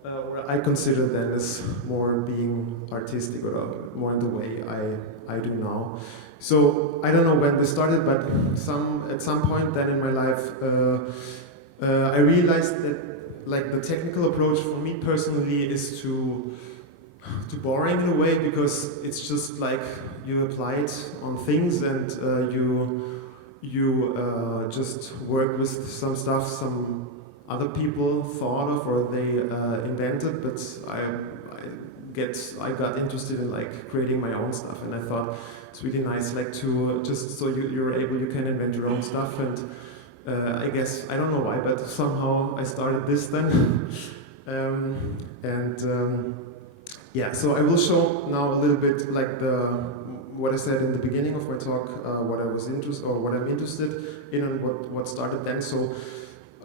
or I consider them as more being artistic, or more in the way I do now. So I don't know when this started, but at some point then in my life, I realized that like the technical approach for me personally is too boring in a way, because it's just like you apply it on things, and you just work with some stuff some other people thought of or they invented, but I got interested in like creating my own stuff, and I thought it's really nice like to just so you can invent your own stuff. And I guess I don't know why, but somehow I started this then. Yeah, so I will show now a little bit like what I said in the beginning of my talk, what I'm interested in, and what started then. So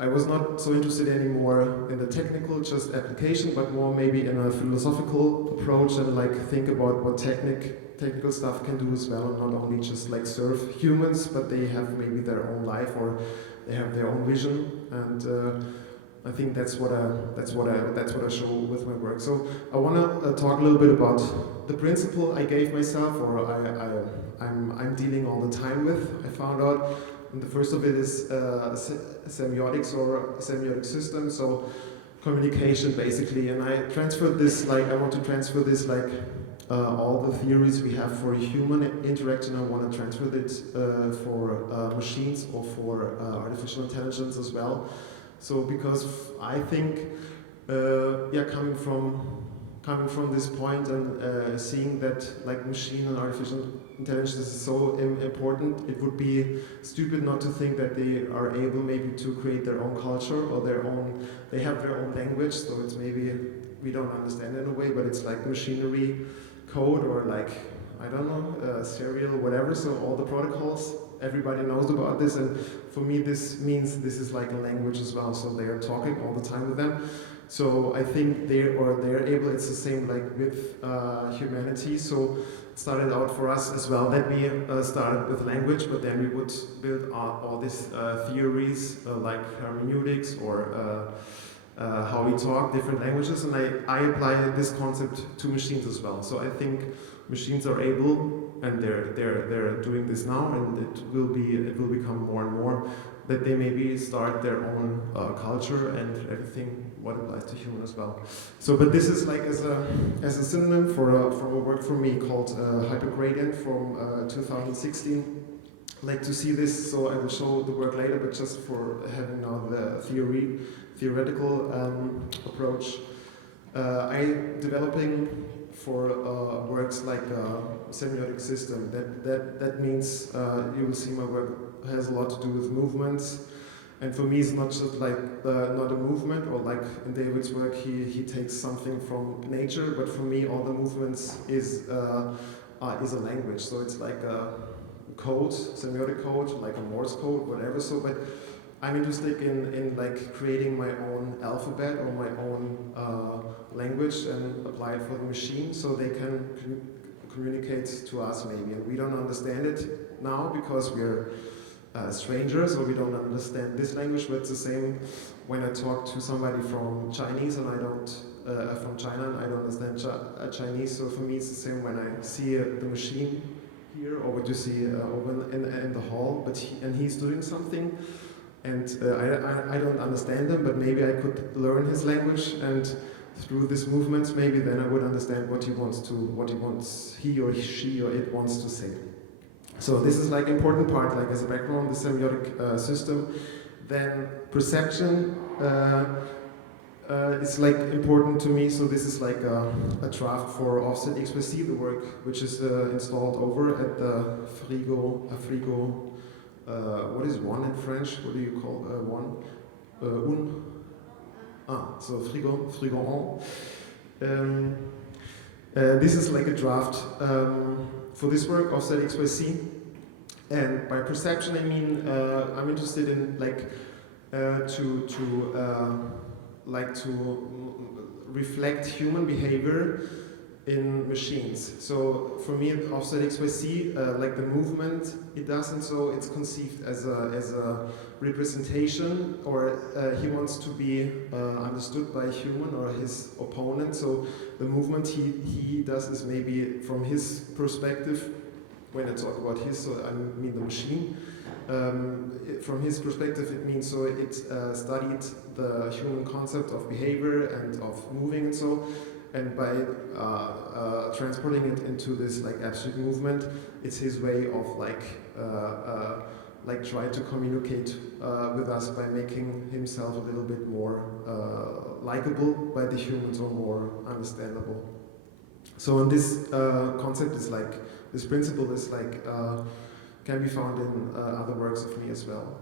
I was not so interested anymore in the technical, just application, but more maybe in a philosophical approach, and like think about what technical stuff can do as well, and not only just like serve humans, but they have maybe their own life, or they have their own vision. And I think that's what I show with my work. So I want to talk a little bit about the principle I gave myself, or I'm dealing all the time with. I found out, and the first of it is semiotics, or semiotic system. So communication basically, and I want to transfer this all the theories we have for human interaction. I want to transfer it for machines, or for artificial intelligence as well. So because I think, coming from this point, and seeing that like machine and artificial intelligence is so important, it would be stupid not to think that they are able maybe to create their own culture, or they have their own language. So it's maybe we don't understand it in a way, but it's like machinery code, or like, I don't know, serial, whatever. So all the protocols, everybody knows about this, and for me this means this is like a language as well. So they are talking all the time with them. So I think they're able, it's the same like with humanity. So it started out for us as well that we started with language, but then we would build all these theories like hermeneutics or how we talk different languages, and I apply this concept to machines as well. So I think machines are able, and they're doing this now, and it will become more and more that they maybe start their own culture and everything what applies to human as well. So, but this is like as a synonym for a work from me called Hypergradient from 2016. Like to see this, so I will show the work later, but just for having now the theoretical approach. I'm developing for works like a semiotic system. That means you will see my work has a lot to do with movements, and for me it's not just like not a movement, or like in David's work he takes something from nature, but for me all the movements is a language. So it's like a code, semiotic code, like a Morse code, whatever. So, but I'm interested in like creating my own alphabet or my own language and apply it for the machine, so they can communicate to us maybe. And we don't understand it now because we're strangers, or we don't understand this language. But it's the same when I talk to somebody from Chinese and I don't from China and I don't understand Chinese. So for me, it's the same when I see the machine here, or what you see over in the hall. But he's doing something, and I don't understand him. But maybe I could learn his language, and through these movements, maybe then I would understand what he or she or it wants to say. So this is like important part, like as a background, the semiotic system. Then perception is like important to me. So this is like a draft for Offset XYZ, the work which is installed over at the frigo. What is one in French? What do you call one? So frigo. This is like a draft for this work, Offset XYZ. And by perception, I mean I'm interested in like to reflect human behavior in machines. So for me, Offset XYZ, like the movement it does, and so it's conceived as a representation, or he wants to be understood by a human or his opponent. So the movement he does is maybe from his perspective. When I talk about his, so I mean the machine. From his perspective, it means so it studied the human concept of behavior and of moving and so. And by transporting it into this like abstract movement, it's his way of like try to communicate with us by making himself a little bit more likable by the humans, or more understandable. So this concept is like, this principle is like can be found in other works of me as well.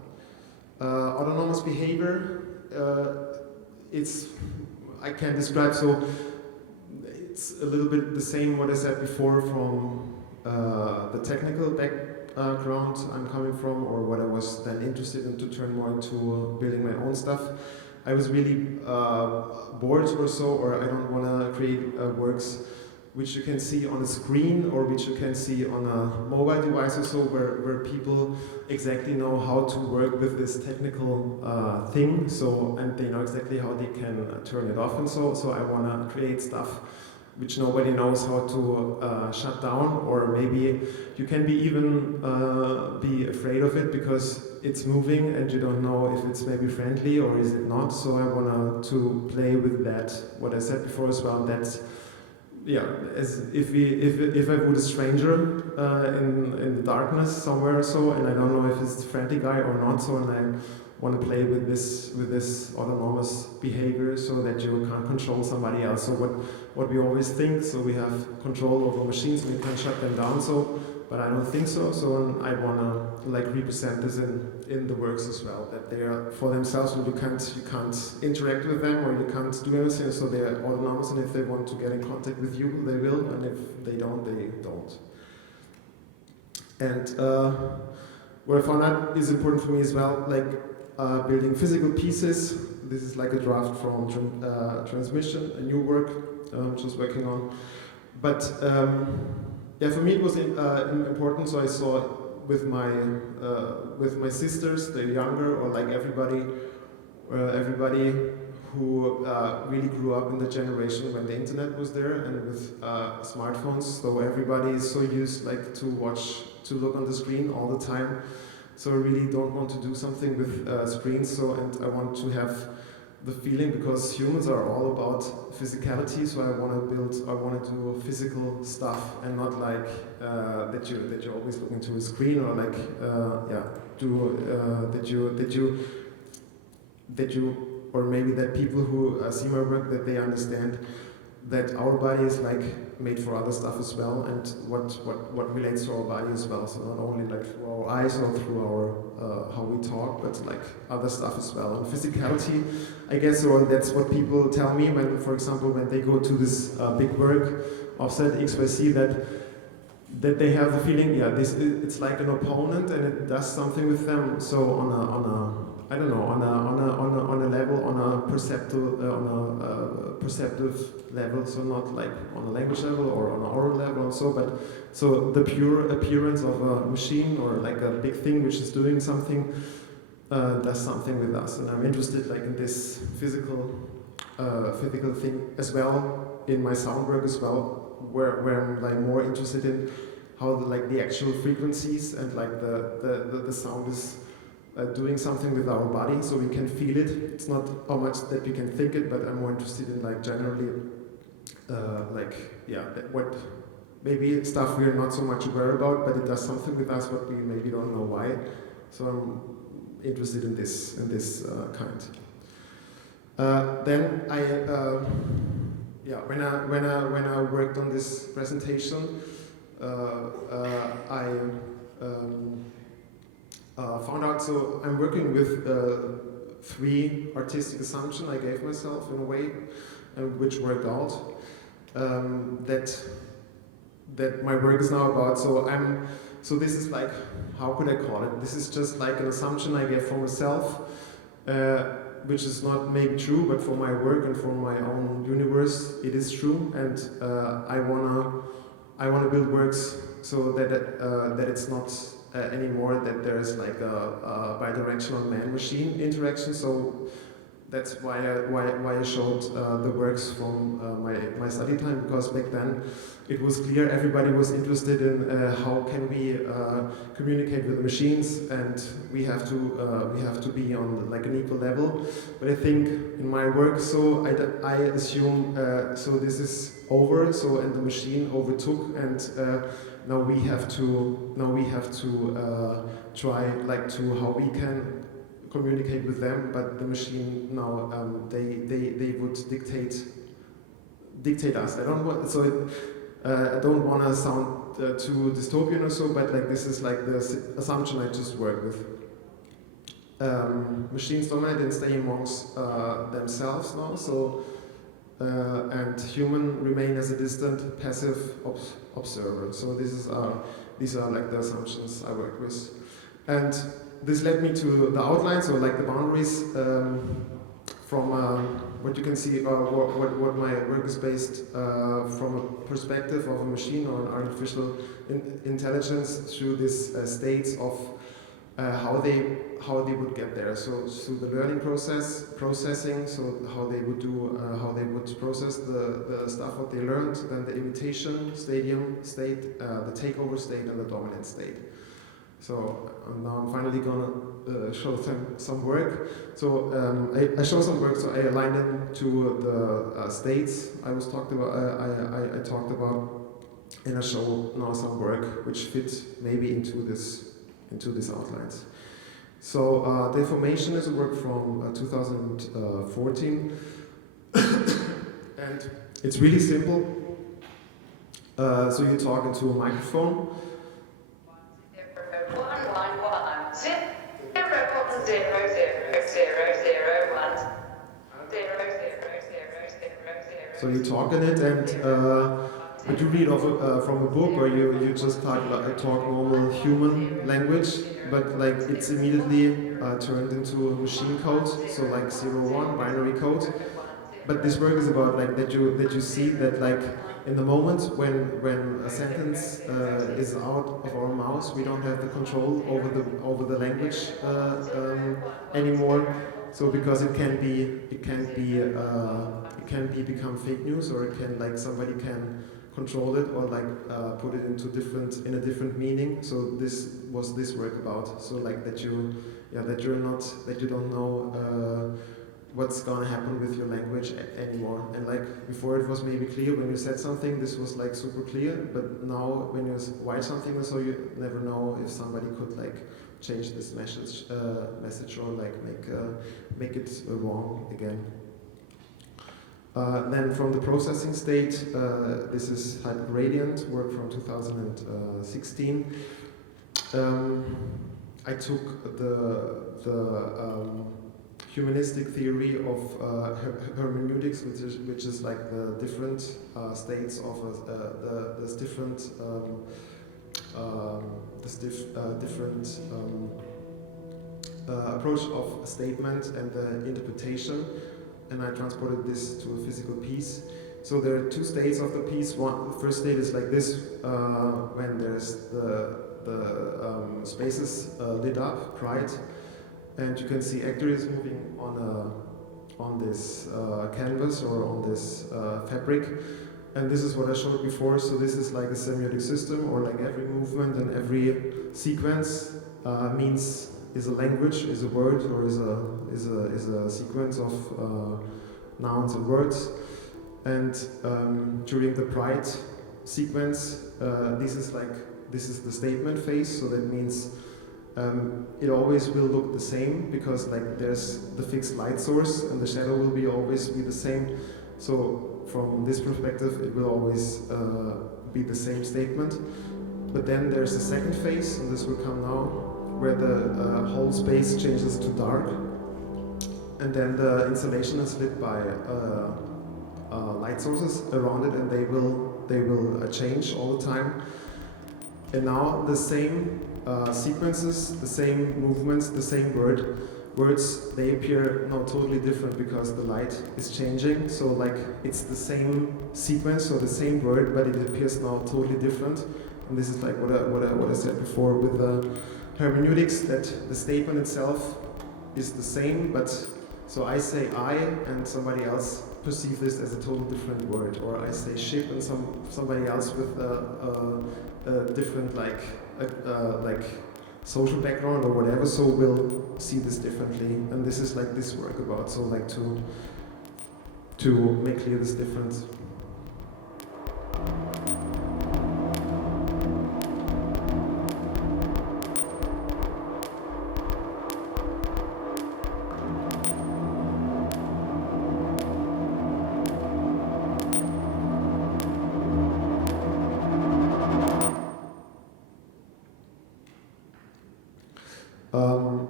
Autonomous behavior, I can describe, so it's a little bit the same what I said before from the technical background I'm coming from, or what I was then interested in to turn more into building my own stuff. I was really bored or so, or I don't want to create works which you can see on a screen, or which you can see on a mobile device or so, where people exactly know how to work with this technical thing, so, and they know exactly how they can turn it off and so. So I want to create stuff which nobody knows how to shut down, or maybe you can be even be afraid of it because it's moving and you don't know if it's maybe friendly or is it not. So I want to play with that, what I said before as well, that yeah, as if I would a stranger in the darkness somewhere or so, and I don't know if it's a friendly guy or not, so, and I want to play with this autonomous behavior so that you can't control somebody else. So what we always think, so we have control over machines and we can shut them down, so, but I don't think so. So I want to like represent this in the works as well, that they are for themselves, and you can't interact with them, or you can't do anything, so they are autonomous, and if they want to get in contact with you, they will, and if they don't, they don't. And what I found out is important for me as well, like building physical pieces. this is like a draft from transmission, a new work I'm just working on. But yeah, for me it was important. So I saw with my sisters, they're younger, or like everybody who really grew up in the generation when the internet was there and with smartphones. So everybody is so used like to look on the screen all the time. So I really don't want to do something with screens. So, and I want to have the feeling, because humans are all about physicality. So I want to do physical stuff and not like that you're always looking to a screen, or like that you or maybe that people who see my work, that they understand that our body is like made for other stuff as well, and what relates to our body as well. So not only like through our eyes or through our how we talk, but like other stuff as well. And physicality, I guess, or that's what people tell me when, for example, when they go to this big work of set XYZ, that they have the feeling, yeah, it's like an opponent and it does something with them. So on a I don't know, on a level, on a perceptive level, so not like on a language level or on an oral level and so, but so the pure appearance of a machine or like a big thing which is doing something does something with us. And I'm interested like in this physical thing as well, in my sound work as well, where I'm like more interested in how the actual frequencies and like the sound is doing something with our body, so we can feel it. It's not how much that we can think it, but I'm more interested in like generally, what maybe stuff we're not so much aware about, but it does something with us, but we maybe don't know why. So I'm interested in this kind. Then when I worked on this presentation, I found out, so I'm working with 3 artistic assumptions I gave myself in a way, which worked out, that my work is now about. So this is like, how could I call it? This is just like an assumption I gave for myself, which is not maybe true, but for my work and for my own universe, it is true. And I wanna build works so that it's not anymore that there is like a bidirectional man-machine interaction. So that's why I showed the works from my study time, because back then it was clear everybody was interested in how can we communicate with the machines, and we have to be on like an equal level. But I think in my work, so I assume so this is over. So and the machine overtook, and now we have to try like to how we can communicate with them, but the machine now they would dictate us. I don't want to sound too dystopian or so, but like this is like the assumption I just work with. Machines dominate and stay amongst themselves now. So and human remain as a distant, passive observer. So these are like the assumptions I work with, and this led me to the outlines, or like the boundaries from what you can see, what my work is based from a perspective of a machine or an artificial intelligence through these states of how they would get there. So through the learning processing, so how they would process the stuff what they learned, then the imitation state, the takeover state, and the dominant state. So now I'm finally gonna show them some work. So I show some work. So I aligned them to the states I talked about, and I show now some work which fits maybe into these outlines. So the information is a work from 2014, and it's really simple. So you talk into a microphone. So you talk in it, and but you read from a book, or you just talk normal human language, but like it's immediately turned into machine code, so like 0-1 binary code. But this work is about like that you see that like in the moment when a sentence is out of our mouths, we don't have the control over the language anymore. So because it can become fake news, or it can like somebody can control it, or like put it into in a different meaning. So this was this work about. So like that you don't know what's gonna happen with your language anymore. And like before, it was maybe clear when you said something. This was like super clear, but now when you write something, so you never know if somebody could like change this message or like make it wrong again. Then from the processing state, this is hypergradient work from 2016. I took the humanistic theory of hermeneutics, which is like the different states of different approach of a statement and the interpretation, and I transported this to a physical piece. So there are two states of the piece. The first state is like this, when there's the spaces lit up, bright, and you can see actors moving on this canvas or on this fabric. And this is what I showed before. So this is like a semiotic system, or like every movement and every sequence is a language, is a word, or is a sequence of nouns and words. And during the bright sequence, this is the statement phase. So that means it always will look the same, because like there's the fixed light source and the shadow will always be the same. So from this perspective, it will always be the same statement. But then there's the second phase, and this will come now, where the whole space changes to dark, and then the installation is lit by light sources around it, and they will change all the time. And now the same sequences, the same movements, the same words, they appear now totally different because the light is changing. So like it's the same sequence or the same word, but it appears now totally different. And this is like what I said before with the hermeneutics, that the statement itself is the same, but so I say I, and somebody else perceives this as a totally different word, or I say ship, and somebody else with a different like social background or whatever, so we'll see this differently. And this is like this work about, so like to make clear this difference.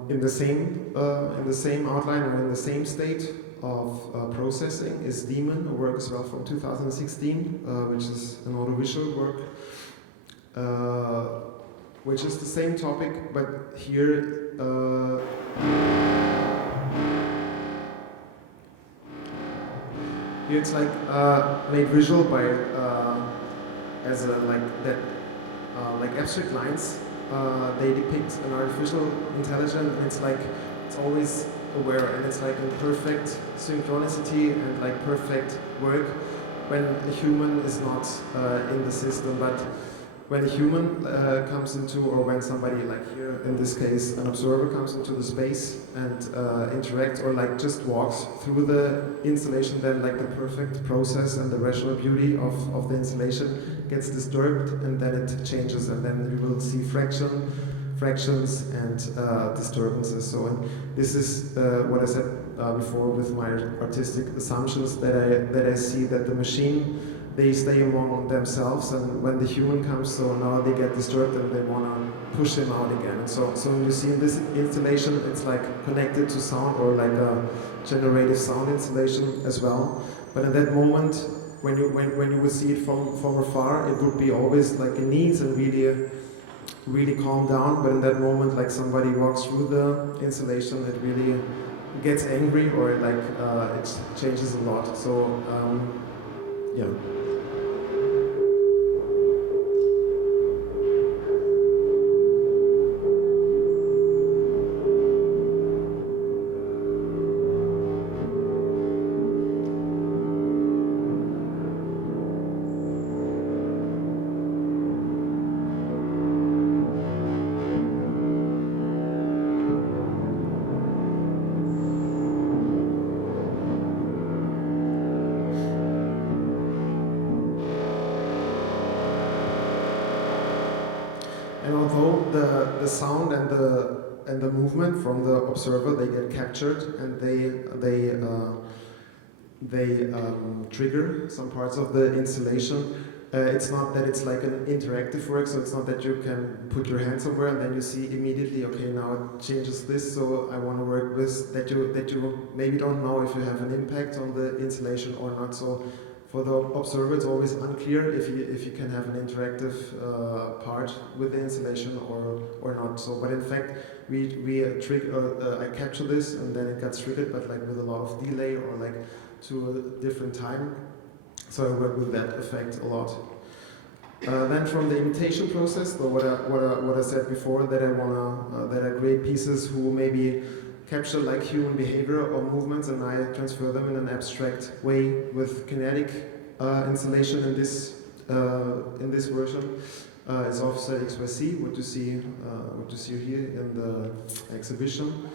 In the same outline, or in the same state of processing, is Demon, a work as well from 2016, which is an audiovisual work, which is the same topic, but here it's like made visual by as a like abstract lines. They depict an artificial intelligence, and it's always aware, and it's like in perfect synchronicity and like perfect work when a human is not in the system. But when a human comes into, or when somebody, like here in this case, an observer comes into the space and interacts, or like just walks through the installation, then like the perfect process and the rational beauty of the installation gets disturbed, and then it changes, and then you will see fractions and disturbances. So, and this is what I said before with my artistic assumptions, that I see that the machine, they stay among themselves, and when the human comes, so now they get disturbed and they want to push him out again. And so you see in this installation, it's like connected to sound, or like a generative sound installation as well. But in that moment, when you would see it from afar, it would be always like it needs and really calm down. But in that moment, like somebody walks through the installation, it really gets angry, or it changes a lot. So yeah. And although the sound and the movement from the observer, they get captured and they trigger some parts of the installation. It's not that it's like an interactive work, so it's not that you can put your hand somewhere and then you see immediately, okay, now it changes this, so I want to work with that you maybe don't know if you have an impact on the installation or not. So for the observer, it's always unclear if you can have an interactive part with the installation or not. So, but in fact, I capture this and then it gets triggered, but like with a lot of delay or like to a different time. So I work with that effect a lot. Then from the imitation process, so what I said before, that I create pieces who maybe capture like human behavior or movements, and I transfer them in an abstract way with kinetic installation in this version. It's offset XYZ, what you see here in the exhibition.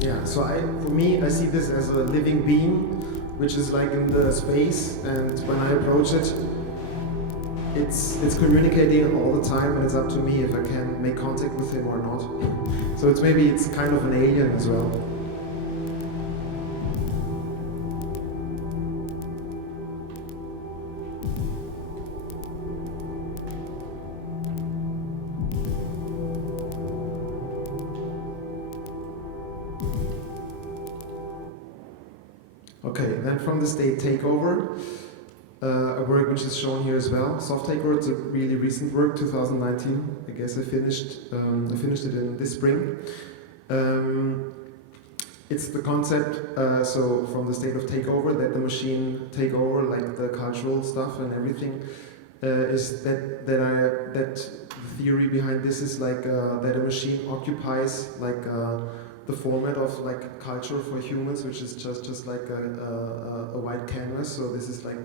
Yeah, so for me, I see this as a living being, which is like in the space, and when I approach it, it's communicating all the time, and it's up to me if I can make contact with him or not. So it's kind of an alien as well. Okay, then from the state takeover, a work which is shown here as well. Soft takeover, it's a really recent work, 2019. I guess I finished it in this spring. It's the concept, so from the state of takeover, that the machine take over, like the cultural stuff and everything, is that the theory behind this is like that a machine occupies like the format of like culture for humans, which is just like a white canvas. So this is like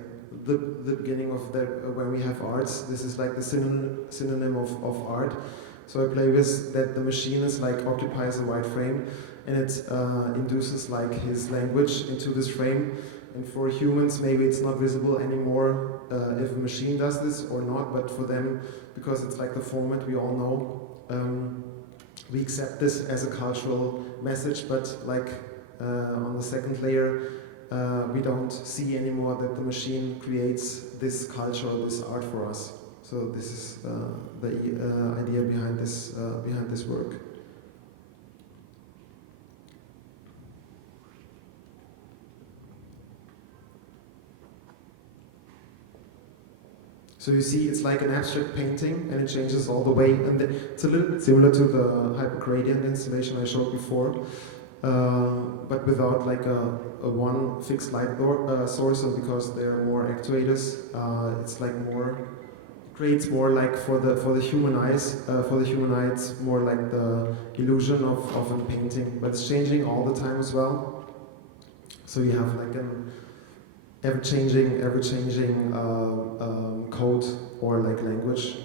the beginning of when we have arts. This is like the synonym of art. So I play with that the machine is like occupies a white frame, and it induces like his language into this frame. And for humans, maybe it's not visible anymore if a machine does this or not, but for them, because it's like the format we all know, we accept this as a cultural message, but like on the second layer, we don't see anymore that the machine creates this culture or this art for us. So this is the idea behind this work. So you see, it's like an abstract painting, and it changes all the way. And it's a little bit similar to the hypergradient installation I showed before, but without like a one fixed light source, and because there are more actuators, it's like creates more like for the human eyes. For the human eye, it's more like the illusion of a painting, but it's changing all the time as well. So you have like an ever-changing code or like language.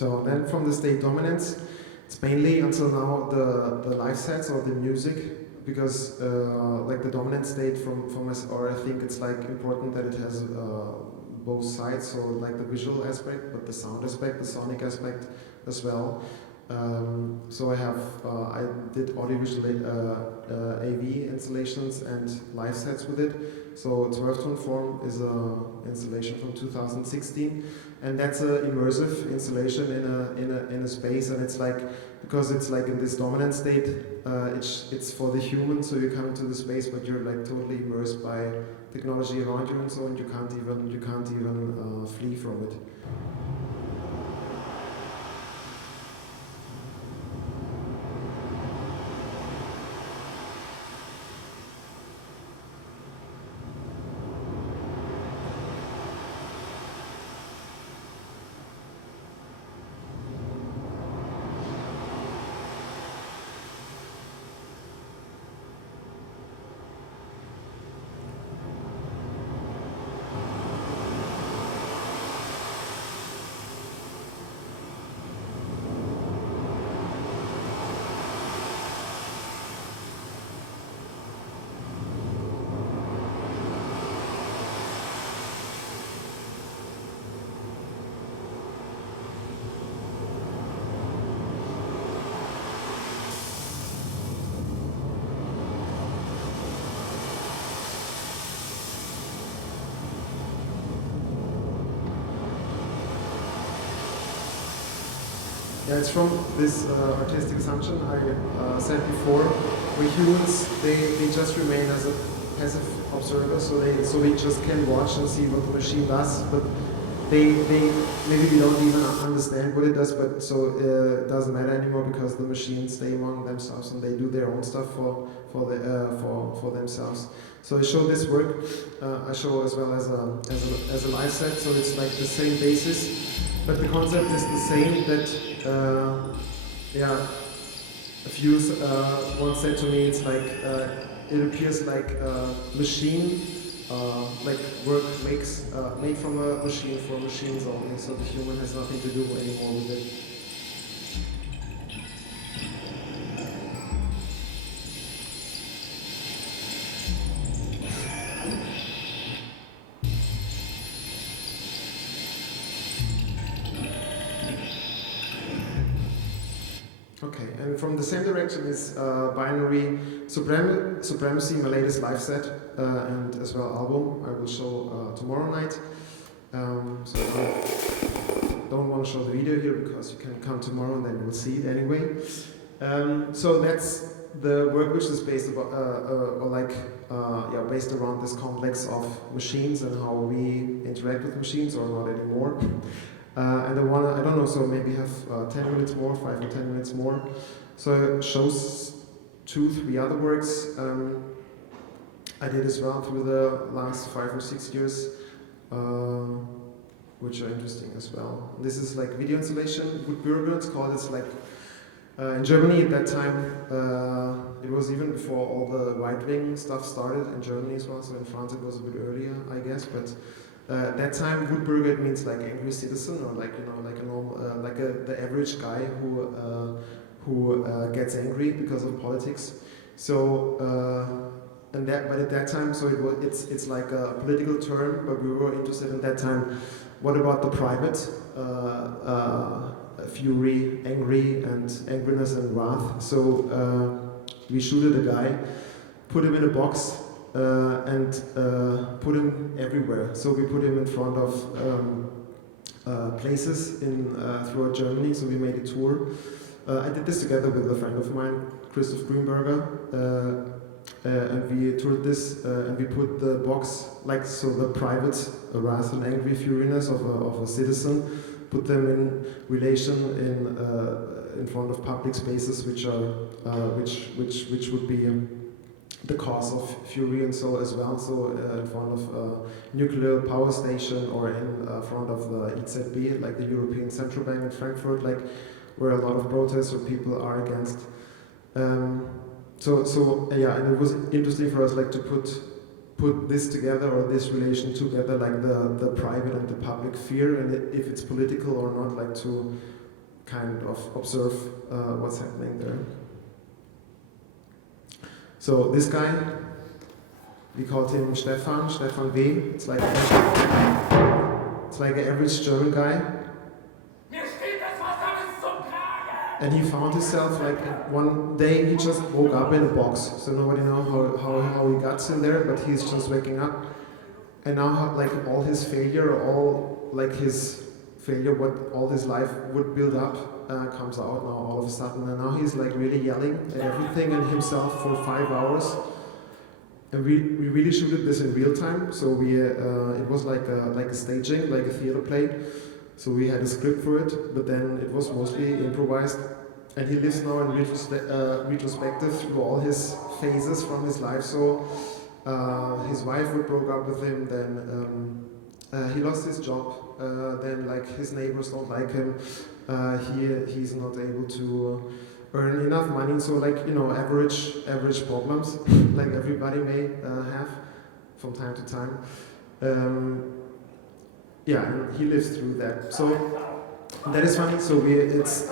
So then from the state dominance, it's mainly until now the live sets or the music, because like the dominant state from SR, I think it's like important that it has both sides, so like the visual aspect, but the sound aspect, the sonic aspect as well. So I did audiovisual AV installations and live sets with it. So 12 Tone Form is an installation from 2016, and that's an immersive installation in a space, and it's like, because it's like in this dominant state, it's for the human, so you come into the space, but you're like totally immersed by technology around you and so on. You can't even flee from it. Yeah, it's from this artistic assumption I said before, where humans, they just remain as a passive observer, so we just can watch and see what the machine does, but they maybe we don't even understand what it does, but so it doesn't matter anymore, because the machines stay among themselves and they do their own stuff for themselves. So I show this work. I show as well as a live set, so it's like the same basis. But the concept is the same, that, a few once said to me, it's like, it appears like a machine, like work made from a machine for machines only, so the human has nothing to do anymore with it. Okay, and from the same direction is binary supremacy, my latest live set, and as well album I will show tomorrow night. So I don't want to show the video here because you can come tomorrow and then you will see it anyway. So that's the work which is based based around this complex of machines and how we interact with machines, or not anymore. And I don't know, so maybe have 10 minutes more, 5 or 10 minutes more. So it shows 2-3 other works I did as well through the last 5 or 6 years, which are interesting as well. This is like video installation, Woodbürger it's called. It's like, in Germany at that time, it was even before all the right-wing stuff started in Germany as well, so in France it was a bit earlier, I guess, but that time, Woodbürger, it means like angry citizen, or like, you know, like a normal, the average guy who gets angry because of politics. So, but at that time, so it's like a political term, but we were interested in that time. What about the private fury, angriness and wrath? So we shooted a guy, put him in a box. And put him everywhere. So we put him in front of places throughout Germany. So we made a tour. I did this together with a friend of mine, Christoph Grünberger, and we toured this and we put the box, like, so the private wrath and angry furiness of a citizen, put them in relation in front of public spaces, which would be the cause of fury and so as well. So in front of a nuclear power station, or in front of the EZB, like the European Central Bank in Frankfurt, like where a lot of protests or people are against. Yeah, and it was interesting for us, like, to put this together, or this relation together, like the private and the public fear, and if it's political or not, like to kind of observe what's happening there. So this guy, we called him Stefan W. It's like an average German guy. And he found himself like one day he just woke up in a box. So nobody knows how he got in there, but he's just waking up. And now like all his failure, what all his life would build up comes out now all of a sudden. And now he's like really yelling at everything and himself for 5 hours. And we really shooted this in real time. So it was like a staging, like a theater play. So we had a script for it, but then it was mostly improvised. And he lives now in retrospective through all his phases from his life. So his wife broke up with him, then he lost his job, then like his neighbors don't like him, he's not able to earn enough money, so like, average problems, like everybody may have from time to time. And he lives through that. So that is funny. So it's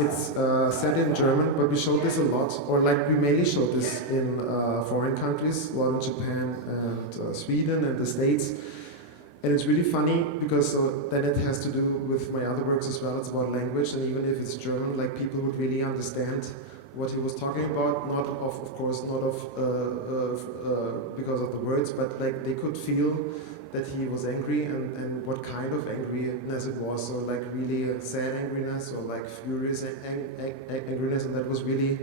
set in German, but we showed this a lot, or like we mainly showed this in foreign countries, a lot in Japan and Sweden and the States. And it's really funny because then it has to do with my other works as well. It's about language, and even if it's German, like people would really understand what he was talking about. Of course, because of the words, but like they could feel that he was angry and what kind of angriness it was. So like really sad angriness or like furious angriness, and that was really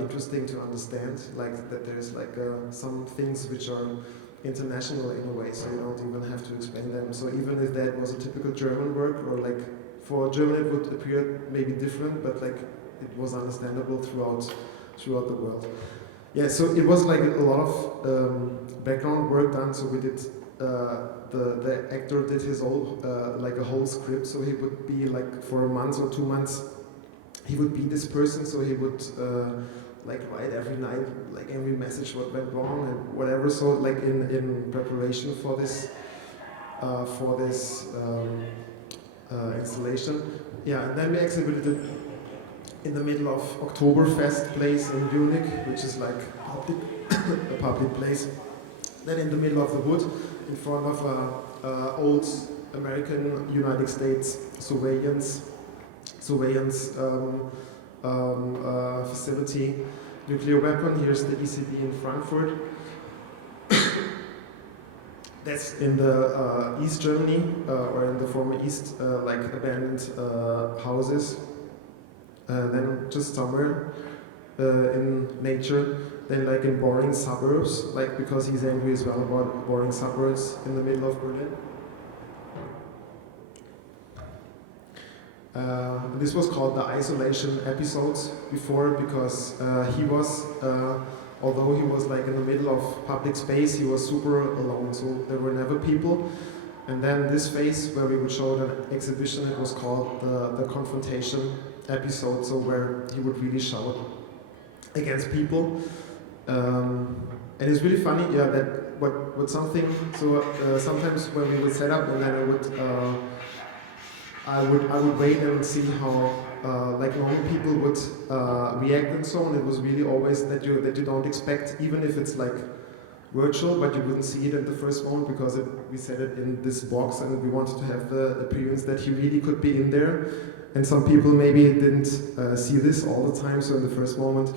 interesting to understand. Like that there's like some things which are international in a way, so you don't even have to explain them. So even if that was a typical German work, or like for German it would appear maybe different, but like it was understandable throughout the world. Yeah, so it was like a lot of background work done. So we did the actor did his own like a whole script. So he would be like for a month or 2 months, he would be this person. So he would like write every night like every message what went wrong and whatever. So like in preparation for this installation. Yeah, and then we exhibited it in the middle of Oktoberfest place in Munich, which is like a public place. Then in the middle of the wood, in front of a old American United States surveillance facility, nuclear weapon. Here's the ECB in Frankfurt. That's in the East Germany, or in the former East, like abandoned houses. Then just somewhere in nature. Then like in boring suburbs, like because he's angry as well about boring suburbs in the middle of Berlin. This was called the isolation episodes before, because he was, although he was like in the middle of public space, he was super alone, so there were never people. And then this phase where we would show the exhibition, it was called the confrontation episode, so where he would really shout against people. And it's really funny, yeah, that what something, so sometimes when we would set up, and then I would wait and see how like normal people would react and so on. It was really always that you don't expect, even if it's like virtual, but you wouldn't see it at the first moment, because we set it in this box and we wanted to have the appearance that he really could be in there. And some people maybe didn't see this all the time, so in the first moment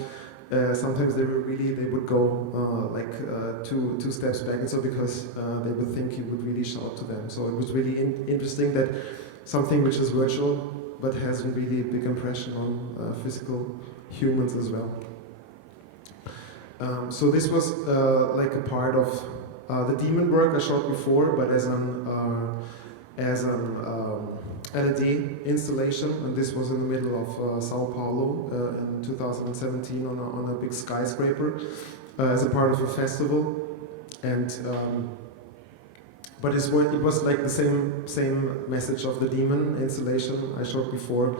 sometimes they would go like two steps back, and so because they would think he would really shout to them. So it was really interesting that something which is virtual but has a really big impression on physical humans as well. So this was like a part of the demon work I showed before, but as an LED installation, and this was in the middle of Sao Paulo in 2017 on a big skyscraper as a part of a festival. And but it was like the same message of the demon installation I showed before,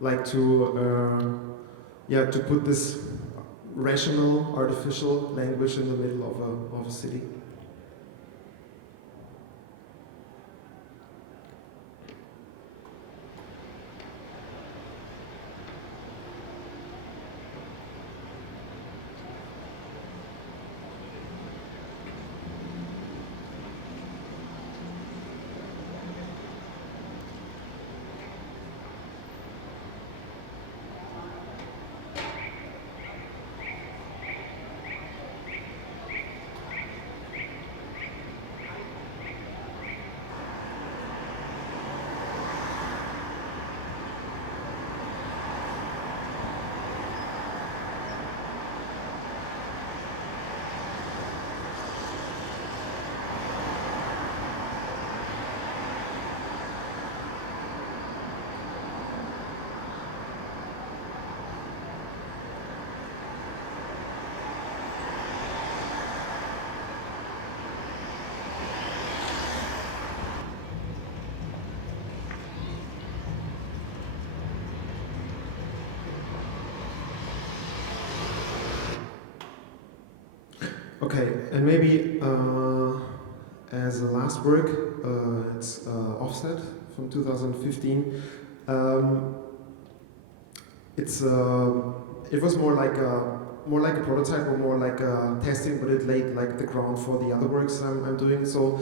like to put this rational artificial language in the middle of a city. Okay, and maybe as a last work, it's Offset from 2015. It was more like a prototype or more like a testing, but it laid like the ground for the other works I'm doing. So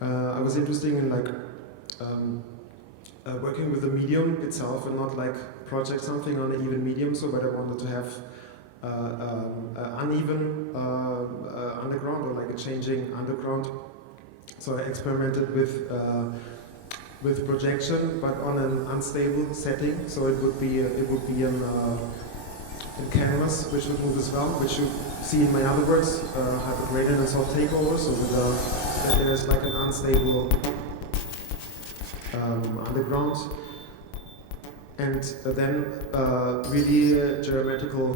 I was interested in like working with the medium itself and not like project something on an even medium. So, but I wanted to have uneven underground or like a changing underground. So I experimented with projection, but on an unstable setting. So it would be in canvas, which would move as well, which you see in my other works, have a gradient and soft takeover. So that there's like an unstable underground, and then really geometrical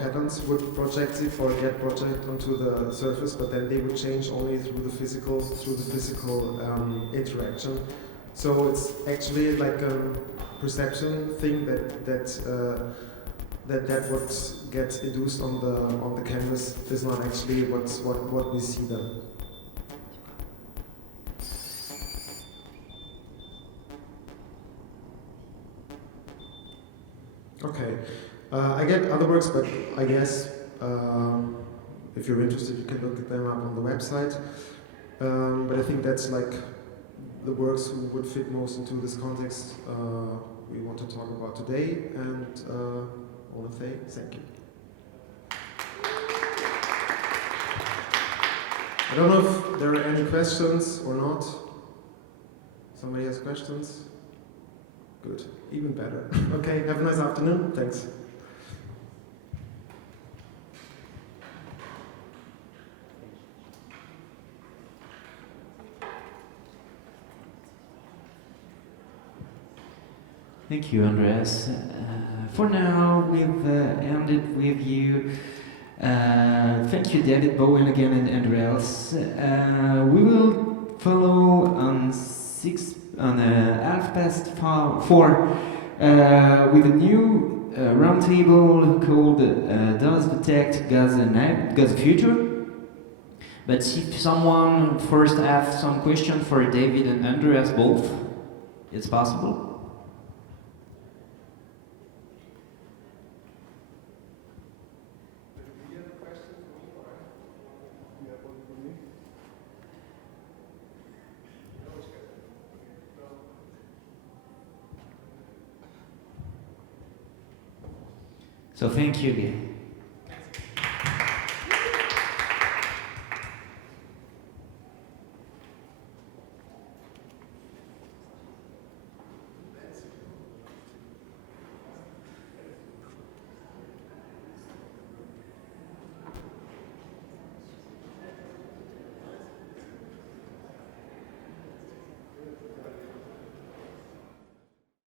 patterns would project it or get projected onto the surface, but then they would change only through the physical interaction. So it's actually like a perception thing that what gets induced on the canvas is not actually what we see then. Okay, I get other works, but I guess if you're interested, you can look at them up on the website. But I think that's like the works who would fit most into this context we want to talk about today, and I want to say thank you. I don't know if there are any questions or not. Somebody has questions? Good, even better. Okay, have a nice afternoon. Thanks. Thank you, Andreas. For now, we've ended with you. Thank you, David, Bowen again, and Andreas. We will follow on 4 with a new roundtable called "Does the Tech Got the Future?" But if someone first asks some question for David and Andreas both, it's possible. So thank you again.